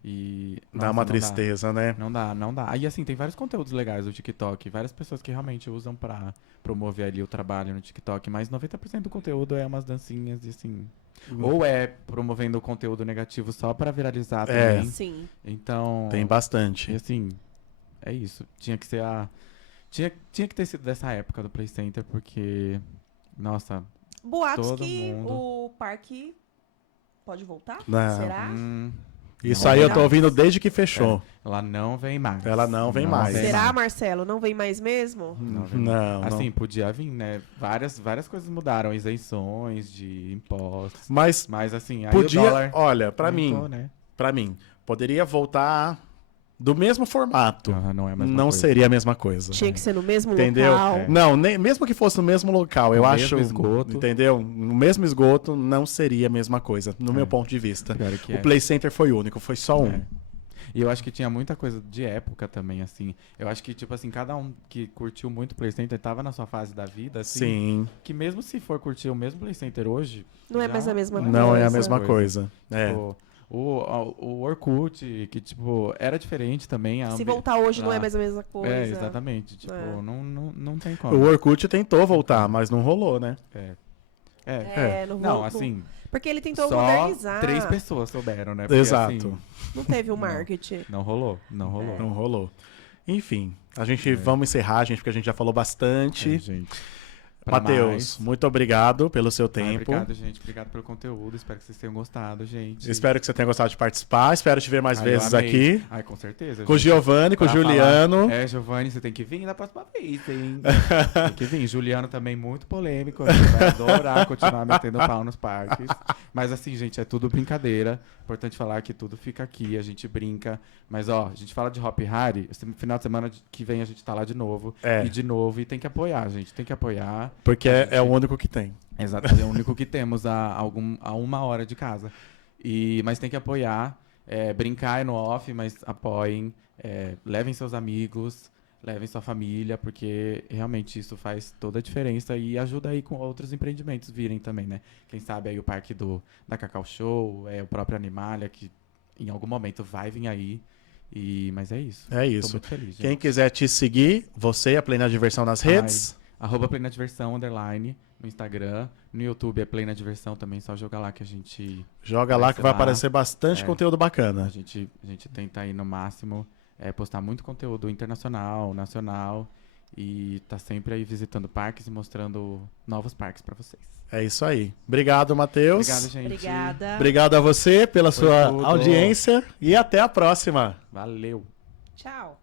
e... Dá nossa, uma não tristeza, né? Não dá. Aí, assim, tem vários conteúdos legais do TikTok, várias pessoas que realmente usam pra promover ali o trabalho no TikTok, mas 90% do conteúdo é umas dancinhas e, assim... Ou é promovendo o conteúdo negativo só pra viralizar É. também. Sim. Então... Tem E, bastante. assim, é isso. Tinha que ser Tinha que ter sido dessa época do Play Center, porque... Nossa... Boatos Todo que mundo. o parque pode voltar? Não. Será? Isso Não aí vem eu tô mais. ouvindo desde que fechou. Ela não vem mais. Ela não vem mais. Será, Marcelo? Não vem mais mesmo? Não vem Não, Assim, não. podia vir, né? Várias coisas mudaram, isenções de impostos. Mas Mas assim, aí podia, o dólar olha, pra aumentou, mim, né? pra mim, poderia voltar do mesmo formato. Não é a mesma Não coisa. seria a mesma coisa. Tinha que ser no mesmo Entendeu? local. Não, mesmo que fosse no mesmo local, eu No acho. mesmo esgoto. Entendeu? No mesmo esgoto não seria a mesma coisa, no meu ponto de vista. Pior que O é. Play Center foi único, foi só um. É. E eu acho que tinha muita coisa de época também, assim. Eu acho que, tipo assim, cada um que curtiu muito o Play Center tava na sua fase da vida, assim. Sim, Que mesmo se for curtir o mesmo Play Center hoje... Não é já mais a mesma não é a coisa. mesma coisa. É. Tipo, o Orkut, que, tipo, era diferente também. Se voltar hoje não é Ah, mais a mesma coisa. É, exatamente. Tipo, É. não tem O como. Orkut tentou voltar, mas não rolou, né? Não, Não, vou- assim, Porque ele tentou só modernizar. 3 pessoas souberam, né? Porque, Exato. assim, Não teve o marketing. não rolou, não rolou. Não rolou. Enfim, a gente vamos encerrar, gente, porque a gente já falou bastante. Gente. Pra Matheus, mais- muito obrigado pelo seu Ai, tempo. obrigado, gente. Obrigado pelo conteúdo. Espero que vocês tenham gostado, gente. Espero que você tenha gostado de participar. Espero te ver mais Ai, eu vezes amei. aqui. Ai, com certeza. Com o gente. Giovanni, com o Pra Juliano. falar- Giovanni, você tem que vir da próxima vez, hein? Tem que vir. Juliano também muito polêmico. A gente vai adorar continuar metendo pau nos parques. Mas assim, gente, é tudo brincadeira. Importante falar que tudo fica aqui, a gente brinca. Mas, ó, a gente fala de Hop Hari. Esse final de semana que vem a gente tá lá de novo. É. E de novo. E tem que apoiar, gente. Tem que apoiar. Porque A gente- é o único que tem. Exato, é o único que temos a 1 hora de casa. Mas tem que apoiar, brincar no off, mas apoiem, levem seus amigos, levem sua família, porque realmente isso faz toda a diferença e ajuda aí com outros empreendimentos virem também, né? Quem sabe aí o parque da Cacau Show, o próprio Animalia, que em algum momento vai vir aí. Mas é isso. É Tô isso. muito feliz, gente. Quem quiser te seguir, você, a Play na Diversão nas redes. @PlayNaDiversão, _ no Instagram. No YouTube é Play na Diversão também, só jogar lá que a gente... Joga lá que vai aparecer bastante É. conteúdo A bacana. gente tenta aí no máximo postar muito conteúdo internacional, nacional e tá sempre aí visitando parques e mostrando novos parques pra vocês. É isso aí. Obrigado, Matheus. Obrigado, gente. Obrigada. Obrigado a você pela Foi sua tudo. audiência e até a próxima. Valeu. Tchau.